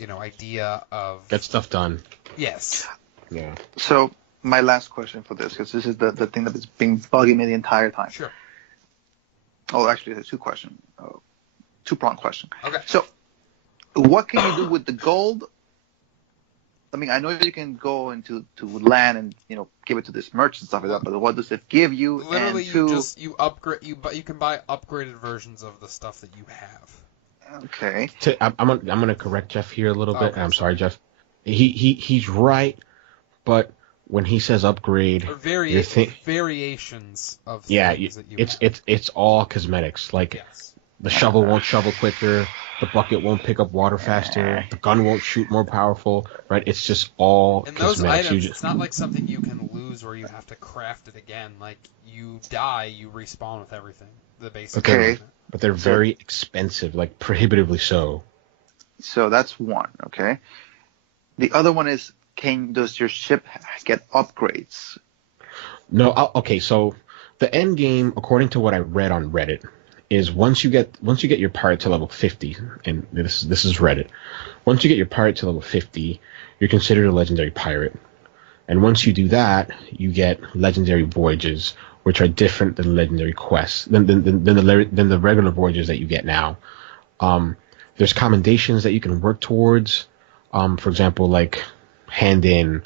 idea of get stuff done. Yes. Yeah. So my last question for this, because this is the thing that has been bugging me the entire time. Sure. Oh, actually, it's a two-pronged question. Okay. So, what can you do with the gold? I mean, I know you can go into land and give it to this merchant and stuff like that, but what does it give you? Literally, and you upgrade you can buy upgraded versions of the stuff that you have. Okay. I'm gonna correct Jeff here a little bit. Okay. I'm sorry, Jeff. He's right, but when he says upgrade, Or variations of things that you have. it's all cosmetics. Like Yes. the shovel won't shovel quicker, the bucket won't pick up water faster, the gun won't shoot more powerful. Right? It's just all And those cosmetics. items, it's not like something you can lose where you have to craft it again. Like you die, you respawn with everything. The basic. Okay. But they're very expensive, like prohibitively so. So that's one. Okay. The other one is, does your ship get upgrades? No. Okay. So the end game, according to what I read on Reddit, is once you get your pirate to level 50, and this is Reddit. Once you get your pirate to level 50, you're considered a legendary pirate. And once you do that, you get legendary voyages, which are different than legendary quests than the regular voyages that you get now. There's commendations that you can work towards. For example, like hand in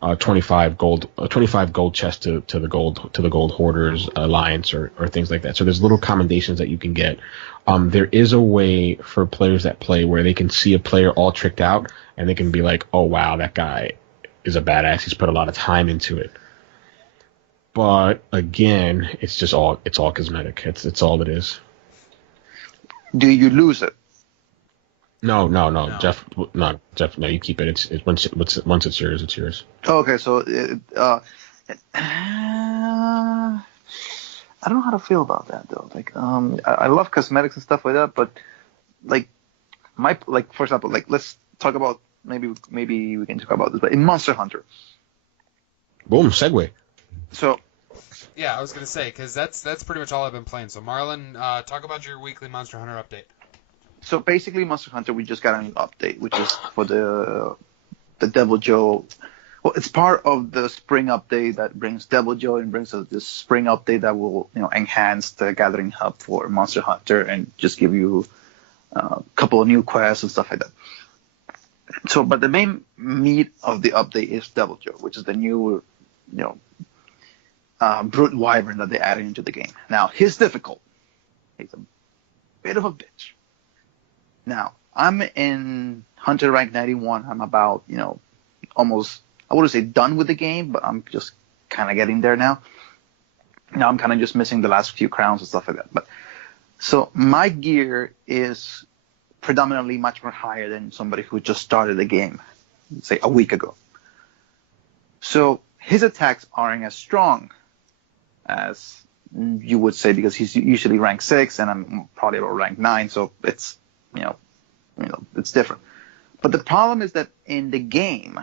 25 gold chest to the gold hoarders alliance or things like that. So there's little commendations that you can get. There is a way for players that play where they can see a player all tricked out and they can be like, oh wow, that guy is a badass. He's put a lot of time into it. But again, it's all cosmetic. It's all it is. Do you lose it? No, Jeff. No, Jeff. No, you keep it. It's once it's yours, it's yours. Okay, so I don't know how to feel about that though. Like, I love cosmetics and stuff like that, but for example, let's talk about maybe we can talk about this, but in Monster Hunter. Boom, segue. So. Yeah, I was gonna say because that's pretty much all I've been playing. So Marlon, talk about your weekly Monster Hunter update. So basically, Monster Hunter, we just got a new update, which is for the Devil Joe. Well, it's part of the spring update that brings Devil Joe and brings us this spring update that will enhance the gathering hub for Monster Hunter and just give you a couple of new quests and stuff like that. So, but the main meat of the update is Devil Joe, which is the new, brute wyvern that they added into the game. Now, he's difficult. He's a bit of a bitch. Now, I'm in Hunter rank 91. I'm about, almost, I wouldn't say done with the game, but I'm just kind of getting there now. Now I'm kind of just missing the last few crowns and stuff like that. But so my gear is predominantly much more higher than somebody who just started the game, say a week ago. So his attacks aren't as strong as you would say, because he's usually rank 6 and I'm probably about rank 9. So it's, it's different. But the problem is that in the game,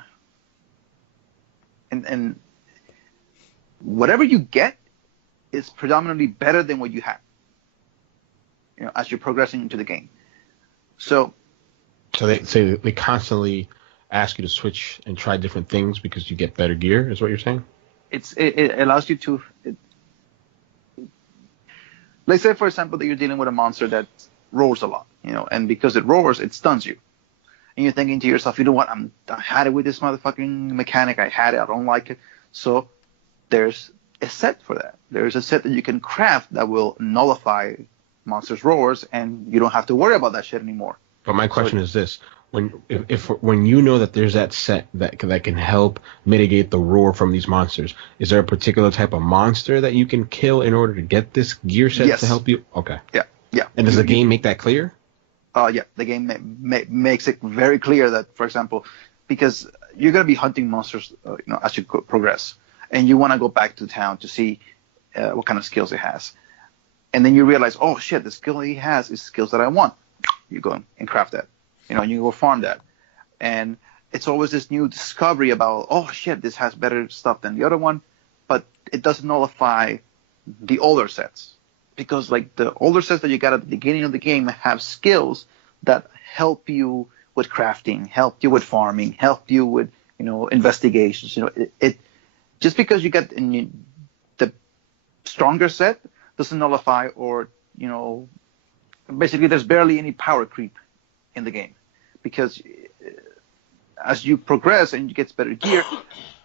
and whatever you get is predominantly better than what you have, as you're progressing into the game. So they constantly ask you to switch and try different things because you get better gear, is what you're saying? It allows you to, let's say, for example, that you're dealing with a monster that roars a lot, and because it roars, it stuns you. And you're thinking to yourself, you know what, I had it with this motherfucking mechanic, I don't like it. So there's a set for that. There's a set that you can craft that will nullify monsters' roars, and you don't have to worry about that shit anymore. But my question is this: when you know that there's that set that can help mitigate the roar from these monsters, is there a particular type of monster that you can kill in order to get this gear set to help you? Okay. Yeah. And does the game make that clear? Yeah, the game makes it very clear that, for example, because you're going to be hunting monsters, as you progress, and you want to go back to town to see what kind of skills it has. And then you realize, oh shit, the skill he has is skills that I want. You go and craft that, and you go farm that. And it's always this new discovery about, oh shit, this has better stuff than the other one, but it doesn't nullify the older sets. Because like the older sets that you got at the beginning of the game have skills that help you with crafting, help you with farming, help you with investigations. It just because you get the stronger set doesn't nullify or basically there's barely any power creep in the game, because as you progress and you get better gear,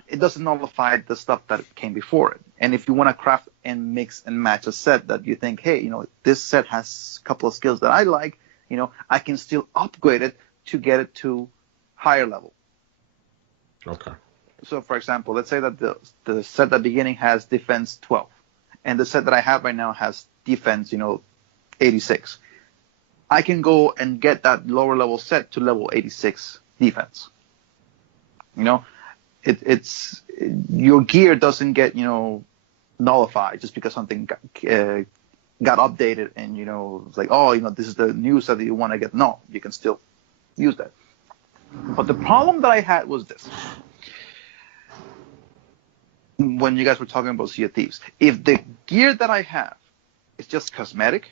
it doesn't nullify the stuff that came before it. And if you want to craft and mix and match a set that you think, hey, this set has a couple of skills that I like, I can still upgrade it to get it to higher level. Okay. So, for example, let's say that the set at the beginning has defense 12, and the set that I have right now has defense, 86. I can go and get that lower level set to level 86 defense. It's your gear doesn't get nullified just because something got updated and it's like, oh, this is the new set that you want to get. No, you can still use that. But the problem that I had was this: when you guys were talking about Sea of Thieves, if the gear that I have is just cosmetic,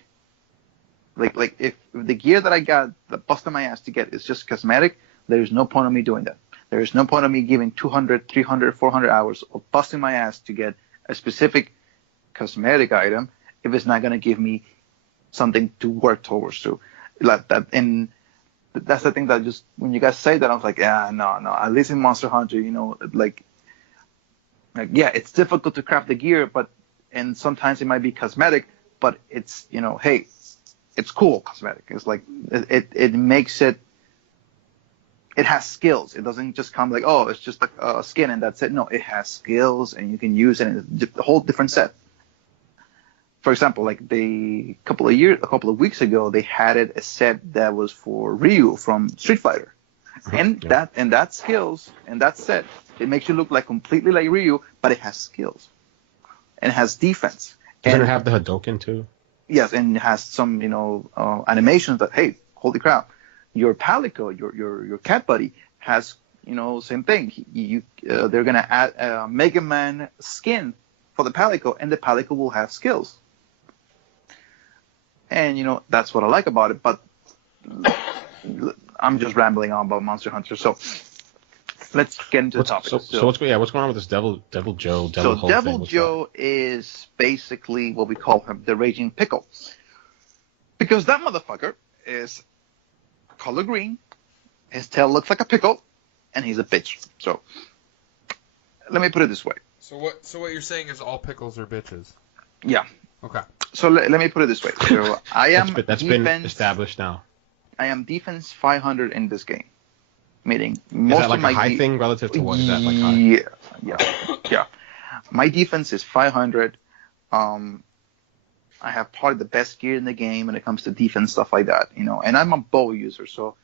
like if the gear that I got, that busted my ass to get, is just cosmetic, there's no point of me doing that. There is no point of me giving 200, 300, 400 hours of busting my ass to get a specific cosmetic item if it's not going to give me something to work towards to. Like that, and that's the thing that just, when you guys say that, I was like, yeah, no. At least in Monster Hunter, like yeah, it's difficult to craft the gear, and sometimes it might be cosmetic, but it's, hey, it's cool cosmetic. It's like, it makes it, it has skills. It doesn't just come like, oh, it's just a skin and that's it. No, it has skills and you can use it in a whole different set. For example, like a couple of weeks ago, they had a set that was for Ryu from Street Fighter. And that skills and that set, it makes you look like completely like Ryu, but it has skills. And it has defense. Doesn't it have the Hadouken too? Yes, and it has some, animations that, hey, holy crap. Your Palico, your cat buddy, has, same thing. They're gonna add a Mega Man skin for the Palico, and the Palico will have skills. And that's what I like about it. But I'm just rambling on about Monster Hunter. So let's get into the topic. So what's going on with this Devil Joe? Devil Joe is basically what we call him, the Raging Pickle, because that motherfucker is color green. His tail looks like a pickle, and he's a bitch. So let me put it this way. So what you're saying is all pickles are bitches? Yeah. Okay. So let me put it this way. So I am that's been established now. I am defense 500 in this game. Meaning Is most that like of my a high thing relative to what? Is that like high? Yeah. My defense is 500. I have probably the best gear in the game when it comes to defense stuff like that, And I'm a bow user, so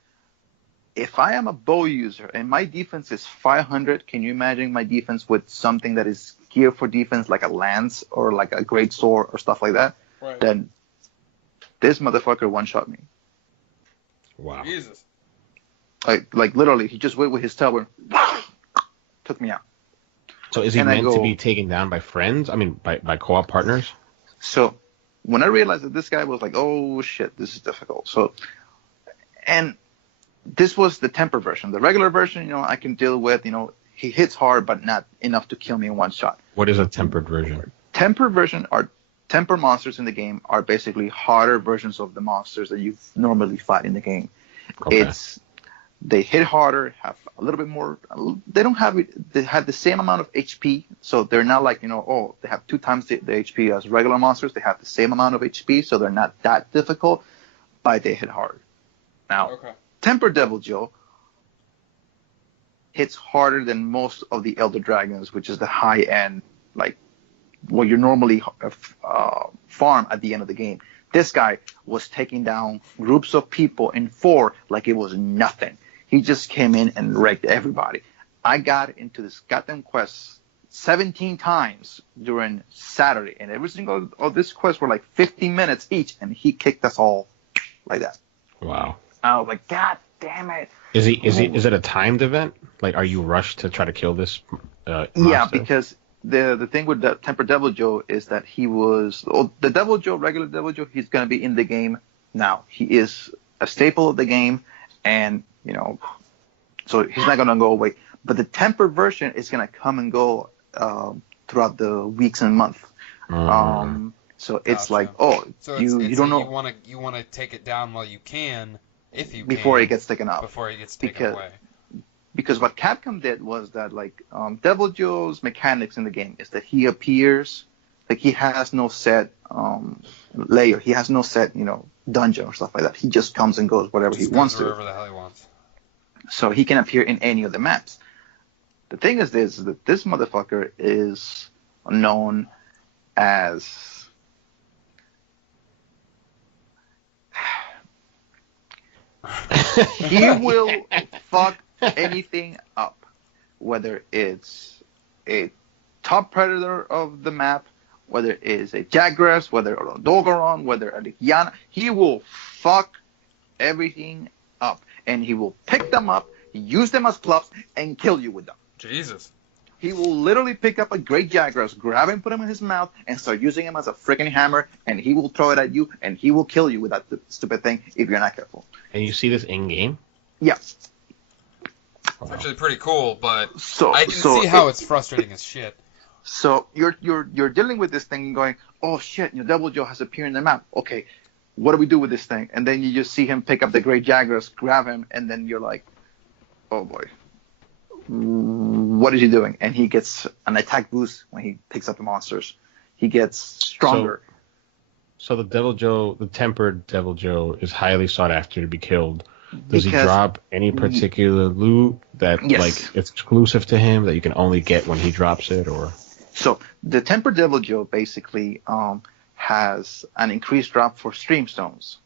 if I am a bow user and my defense is 500, can you imagine my defense with something that is geared for defense, like a lance or like a great sword or stuff like that? Right. Then this motherfucker one-shot me. Wow. Jesus. Like literally, he just went with his tail and took me out. So is he meant to be taken down by friends? I mean, by co-op partners? So when I realized that this guy was like, oh shit, this is difficult. So, and this was the temper version. The regular version, I can deal with, he hits hard, but not enough to kill me in one shot. What is a tempered version? Temper monsters in the game are basically harder versions of the monsters that you normally fight in the game. Okay. They hit harder, have a little bit more. They don't have it. They have the same amount of HP, so they're not like they have 2 times the HP as regular monsters. They have the same amount of HP, so they're not that difficult, but they hit hard. Now, Temper Devil Joe hits harder than most of the Elder Dragons, which is the high end, like what you normally farm at the end of the game. This guy was taking down groups of people in 4 like it was nothing. He just came in and wrecked everybody. I got into this goddamn quest 17 times during Saturday, and every single of this quest were like 15 minutes each, and he kicked us all like that. Wow. I was like, God damn it. Is it a timed event? Like, are you rushed to try to kill this monster? Yeah, because the thing with the Temper Devil Joe is that he was the Devil Joe, regular Devil Joe. He's gonna be in the game now. He is a staple of the game, and so he's not gonna go away. But the Temper version is gonna come and go throughout the weeks and months. So it's like, so you don't know. You wanna take it down while you can, if you before can, it gets taken out. Before he gets taken away. Because what Capcom did was that, like, Devil Joe's mechanics in the game is that he appears, like, he has no set layer. He has no set, dungeon or stuff like that. He just comes and goes wherever he wants to. Wherever the hell he wants. So he can appear in any of the maps. The thing is that this motherfucker is known as... he will fuck anything up, whether it's a top predator of the map, whether it's a Jagras, whether a Dogoron, whether a Ligiana. He will fuck everything up, and he will pick them up, use them as clubs, and kill you with them. Jesus. He will literally pick up a great Jagras, grab him, put him in his mouth, and start using him as a freaking hammer, and he will throw it at you, and he will kill you with that stupid thing if you're not careful. And you see this in-game? Yeah. It's actually pretty cool, but I can so see how it's frustrating as shit. So you're dealing with this thing and going, oh shit, Devil Joe has appeared in the map. Okay, what do we do with this thing? And then you just see him pick up the Great Jagras, grab him, and then you're like, oh boy, what is he doing? And he gets an attack boost when he picks up the monsters. He gets stronger. So the Devil Joe, the tempered Devil Joe, is highly sought after to be killed. Does he drop any particular loot that like it's exclusive to him that you can only get when he drops it, or? So the Tempered Devil Joe basically has an increased drop for Streamstones,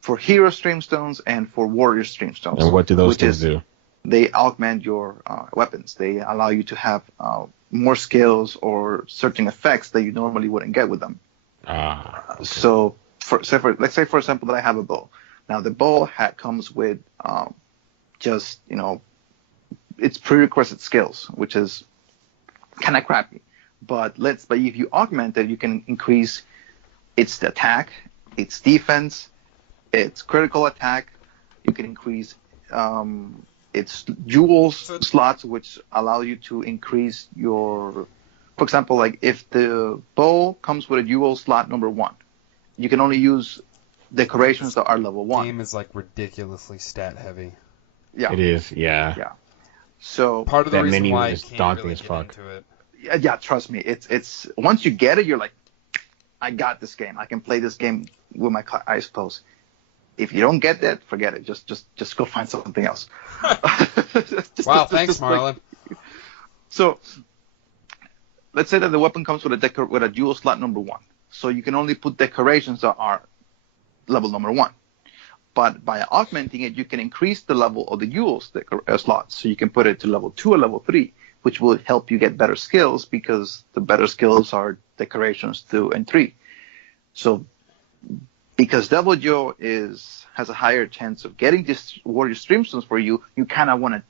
for Hero Streamstones and for Warrior Streamstones. And what do those things do? They augment your weapons. They allow you to have more skills or certain effects that you normally wouldn't get with them. Okay. So let's say for example that I have a bow. Now the bow comes with just its prerequisite skills, which is kind of crappy. But if you augment it, you can increase its attack, its defense, its critical attack. You can increase its jewels slots, which allow you to increase your. For example, like if the bow comes with a jewel slot number 1, you can only use decorations that are level 1. Game is like ridiculously stat heavy. Yeah. It is, yeah. Yeah. So Part of the That reason menu why I is can't daunting really as get fuck. into it. yeah, trust me, it's once you get it, you're like, I got this game. I can play this game with my eyes closed. If you don't get that, forget it. Just go find something else. Wow, thanks, Marlon. So, let's say that the weapon comes with a dual slot number 1. So you can only put decorations that are level number 1. But by augmenting it, you can increase the level of the dual slots. So you can put it to level 2 or level 3, which will help you get better skills because the better skills are decorations 2 and 3. So because Devil Joe has a higher chance of getting this Warrior Streamstones for you, you kind of want to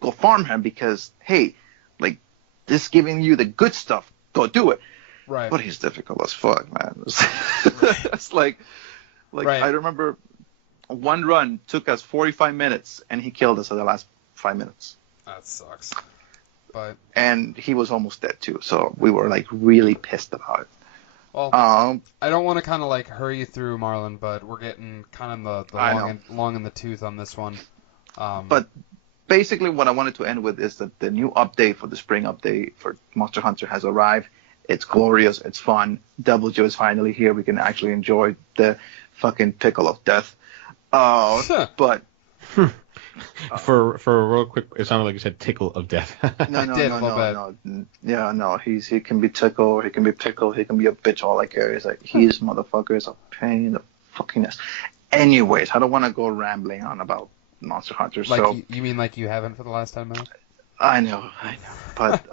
go farm him because, hey, like, this giving you the good stuff, go do it. Right. But he's difficult as fuck, man. It's like Right. I remember one run took us 45 minutes, and he killed us at the last 5 minutes. That sucks. But And he was almost dead, too. So we were, like, really pissed about it. well, I don't want to kind of like hurry you through, Marlon, but we're getting kind of the long in the tooth on this one. But basically what I wanted to end with is that the new update for the spring update for Monster Hunter has arrived. It's glorious. It's fun. Devil Joe is finally here. We can actually enjoy the fucking pickle of death. But For a real quick, it sounded like you said tickle of death. no. Yeah, no. He can be tickle. He can be pickle. He can be a bitch. All I care is like his motherfucker is a pain in the fucking ass. Anyways, I don't want to go rambling on about Monster Hunter. like So you mean like you haven't for the last 10 minutes? I know. But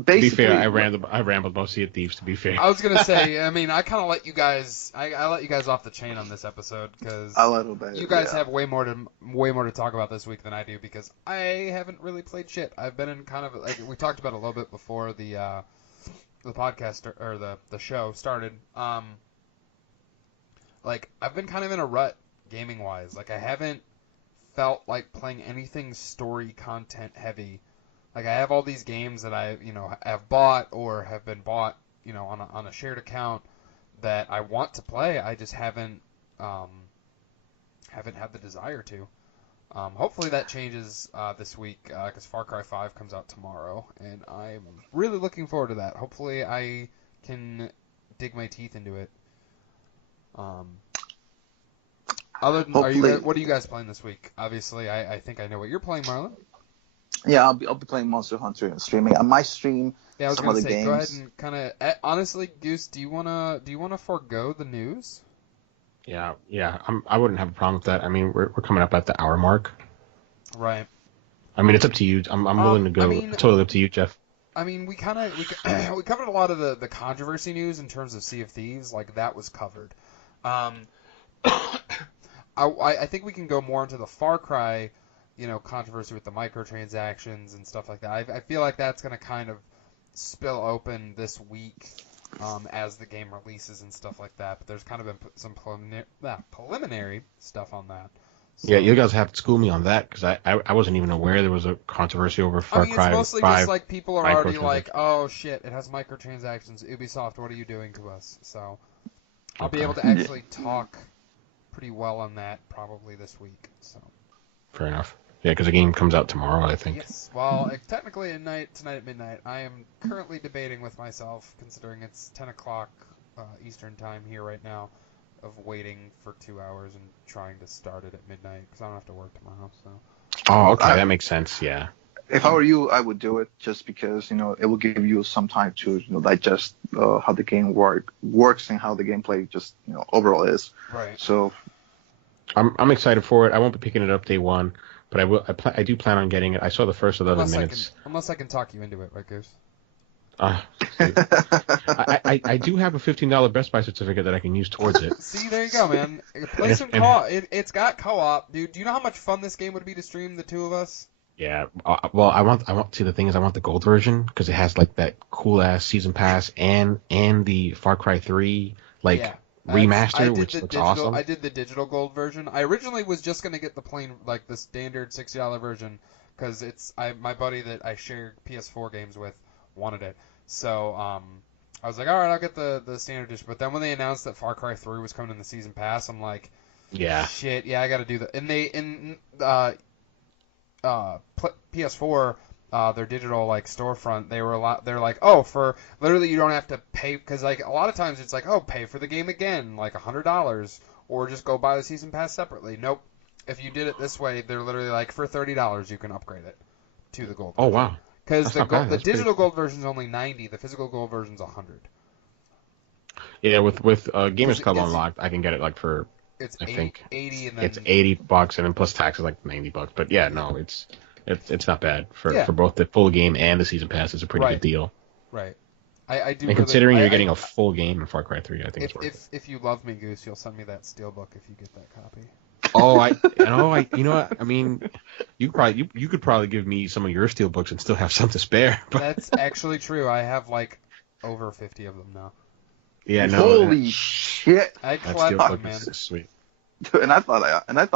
To be basically, fair, I rambled mostly at Thieves. To be fair, I was gonna say, I mean, I kind of let you guys, I let you guys off the chain on this episode because a little bit. you guys yeah. have way more to talk about this week than I do because I haven't really played shit. I've been in kind of like we talked about a little bit before the podcast or the show started. Like I've been kind of in a rut gaming wise. Like I haven't felt like playing anything story content heavy. Like I have all these games that I have bought or have been bought on a shared account that I want to play. I just haven't had the desire to. Hopefully that changes this week because Far Cry 5 comes out tomorrow, and I'm really looking forward to that. Hopefully I can dig my teeth into it. Other than, what are you guys playing this week? Obviously, I think I know what you're playing, Marlon. Yeah, I'll be playing Monster Hunter and streaming. I might stream Yeah, I was some gonna other say, games. go ahead and kind of honestly, Goose, do you wanna forego the news? yeah. I wouldn't have a problem with that. I mean, we're coming up at the hour mark. Right. I mean, it's up to you. I'm willing to go. I mean, Totally up to you, Jeff. I mean, we covered a lot of the controversy news in terms of Sea of Thieves, like that was covered. I think we can go more into the Far Cry, controversy with the microtransactions and stuff like that. I feel like that's going to kind of spill open this week as the game releases and stuff like that. But there's kind of been some preliminary stuff on that. So, Yeah, you guys have to school me on that because I wasn't even aware there was a controversy over Far Cry 5. It's mostly just like people are already microtransactions. like, oh shit, it has microtransactions. Ubisoft, what are you doing to us? So I'll be able to actually talk pretty well on that probably this week. So Fair enough. Yeah, because the game comes out tomorrow, I think. yes, well, technically tonight at midnight. I am currently debating with myself, considering it's 10 o'clock Eastern time here right now, of waiting for 2 hours and trying to start it at midnight because I don't have to work tomorrow. So. Oh, okay, that makes sense. Yeah. If I were you, I would do it just because it will give you some time to digest how the game works and how the gameplay just overall is. Right. So I'm excited for it. I won't be picking it up day one, but I do plan on getting it. I saw the first 11 minutes. Unless I can talk you into it, right, Goose? I do have a $15 Best Buy certificate that I can use towards it. See, there you go, man. Play some co-op. It's got co-op, dude. Do you know how much fun this game would be to stream the two of us? Yeah. Well, I want. See, the thing is, I want the gold version because it has like that cool ass season pass and the Far Cry 3 remaster, which looks awesome. I did the digital gold version. I originally was just gonna get the plain, like the standard $60 version, because my buddy that I share PS4 games with wanted it. So I was like, all right, I'll get the standard edition. But then when they announced that Far Cry 3 was coming in the season pass, I'm like, Yeah. shit, yeah, I got to do that. And PS4, their digital like storefront, they're like, oh, for literally you don't have to pay, because like a lot of times it's like, oh, pay for the game again, like $100, or just go buy the season pass separately. Nope. If you did it this way, they're literally like, for $30 you can upgrade it to the gold Oh version. wow. Because That's not bad. the That's digital pretty... gold version is only 90, the physical gold version is 100. Yeah, with Gamers Club It's Unlocked, I can get it like for it's I 80, think 80 and it's then $80, and then plus tax is like $90. But yeah, no, it's not bad yeah, for both the full game and the season pass. It's a pretty good deal. right. I do And really. considering you're getting a full game in Far Cry 3, I think it's worth it. If you love me, Goose, you'll send me that steelbook if you get that copy. You know what? I mean, you could probably give me some of your steelbooks and still have some to spare. But That's actually true. I have like over 50 of them now. yeah, no, Holy shit! I that collect them, steelbook man. is sweet. Dude, and I thought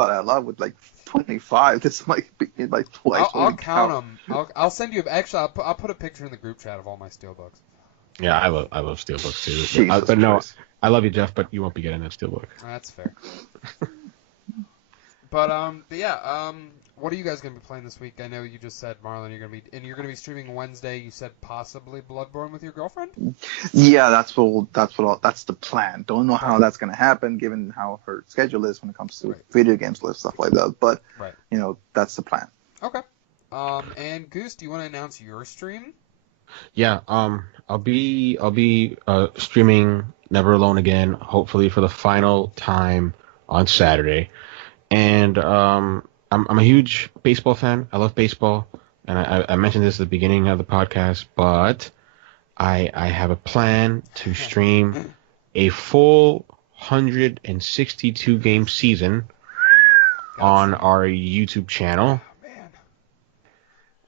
I allowed with like 25. This might be like twice. I'll count them. I'll send you. Actually, I'll put a picture in the group chat of all my steelbooks. Yeah, I love steelbooks too. Jesus But no, Christ. I love you, Jeff, but you won't be getting that steelbook. That's fair. But yeah, what are you guys gonna be playing this week? I know you just said, Marlon, you're gonna be streaming Wednesday. You said possibly Bloodborne with your girlfriend. Yeah, that's the plan. Don't know how that's gonna happen given how her schedule is when it comes to video games and stuff like that. But that's the plan. Okay. And Goose, do you want to announce your stream? Yeah, I'll be streaming Never Alone again, hopefully for the final time on Saturday. And I'm a huge baseball fan. I love baseball, and I mentioned this at the beginning of the podcast, but I have a plan to stream a full 162 game season on our YouTube channel.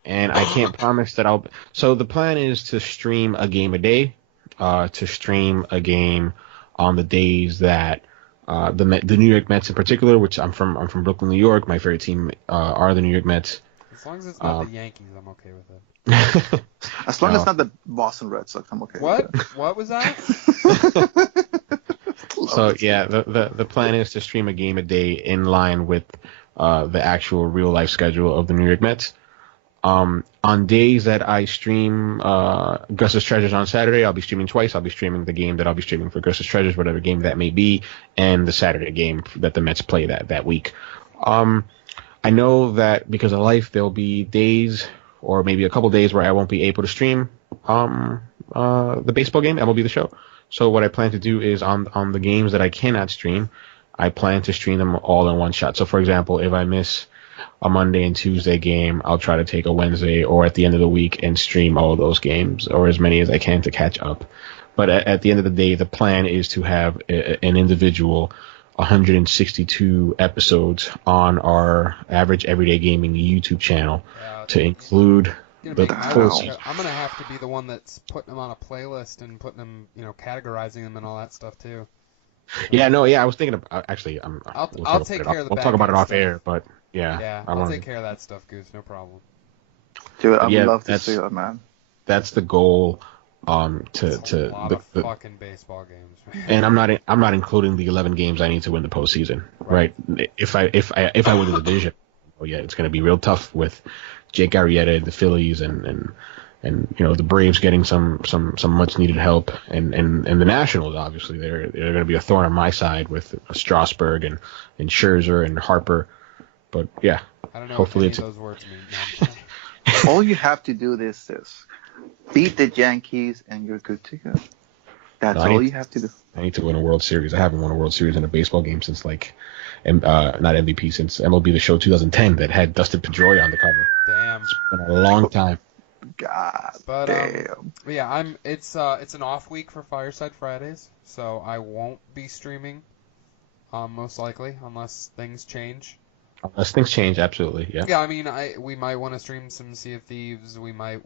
And I can't promise that I'll. So the plan is to stream a game a day, to stream a game on the days that the New York Mets in particular, which I'm from Brooklyn, New York. My favorite team are the New York Mets. As long as it's not the Yankees, I'm okay with it. As long as it's not the Boston Red Sox, I'm okay. What? With What was that? So yeah, the plan is to stream a game a day in line with the actual real life schedule of the New York Mets. On days that I stream Gus's Treasures on Saturday, I'll be streaming twice. I'll be streaming the game that I'll be streaming for Gus's Treasures, whatever game that may be, and the Saturday game that the Mets play that week. I know that because of life, there'll be days or maybe a couple days where I won't be able to stream the baseball game, MLB The Show. So what I plan to do is on the games that I cannot stream, I plan to stream them all in one shot. So for example, if I miss a Monday and Tuesday game, I'll try to take a Wednesday or at the end of the week and stream all of those games, or as many as I can to catch up. But at the end of the day, the plan is to have an individual 162 episodes on our Average Everyday Gaming YouTube channel to include the full season. I'm gonna have to be the one that's putting them on a playlist and putting them, categorizing them and all that stuff too. Yeah, no, yeah, I was thinking of actually. I'll take care of the. We'll talk about it off air, but yeah. Yeah, I'll take care of that stuff, Goose. No problem. Dude, I'd love to see that, man. That's the goal. A lot of fucking baseball games, man. And I'm not including the 11 games I need to win the postseason, right? If I win the division, it's going to be real tough with Jake Arrieta, the Phillies, and the Braves getting some much needed help, and the Nationals obviously they're going to be a thorn on my side with Strasburg and Scherzer and Harper, but yeah, I don't know hopefully what any of those words mean. All you have to do is beat the Yankees and you're good to go. That's all you have to do. I need to win a World Series. I haven't won a World Series in a baseball game since not MVP, since MLB The Show 2010 that had Dustin Pedroia on the cover. Damn, it's been a long time. God damn. Yeah, it's an off week for Fireside Fridays, so I won't be streaming, most likely, unless things change. Unless things change, absolutely, yeah. Yeah, I mean, we might want to stream some Sea of Thieves. I might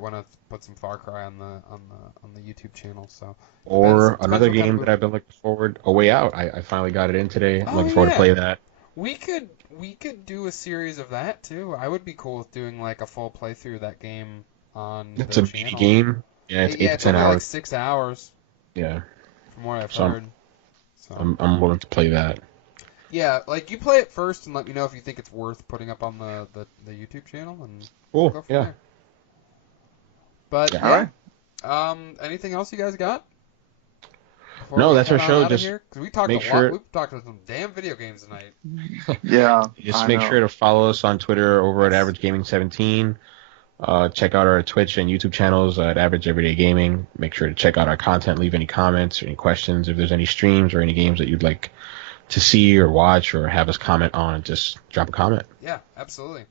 want to put some Far Cry on the YouTube channel. So. Or another game that I've been looking forward. A Way Out. I finally got it in today. I'm looking forward to play that. We could do a series of that too. I would be cool with doing like a full playthrough of that game on. It's a mini game. Yeah, it's 8 to It's 10 only like hours. 6 hours Yeah, from what I've so heard. So I'm willing to play that. yeah, like you play it first and let me know if you think it's worth putting up on the YouTube channel, and we'll Cool. go from Yeah. there. But Yeah. All right. anything else you guys got before No, we that's head our on show. out of Just here? Because we talked a make lot. sure We've talked about some damn video games tonight. Yeah, just I make know. sure to follow us on Twitter over at Average Gaming 17. Check out our Twitch and YouTube channels at Average Everyday Gaming. Make sure to check out our content. Leave any comments or any questions. If there's any streams or any games that you'd like to see or watch or have us comment on, just drop a comment. Yeah, absolutely.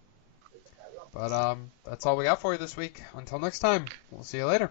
But that's all we got for you this week. Until next time, we'll see you later.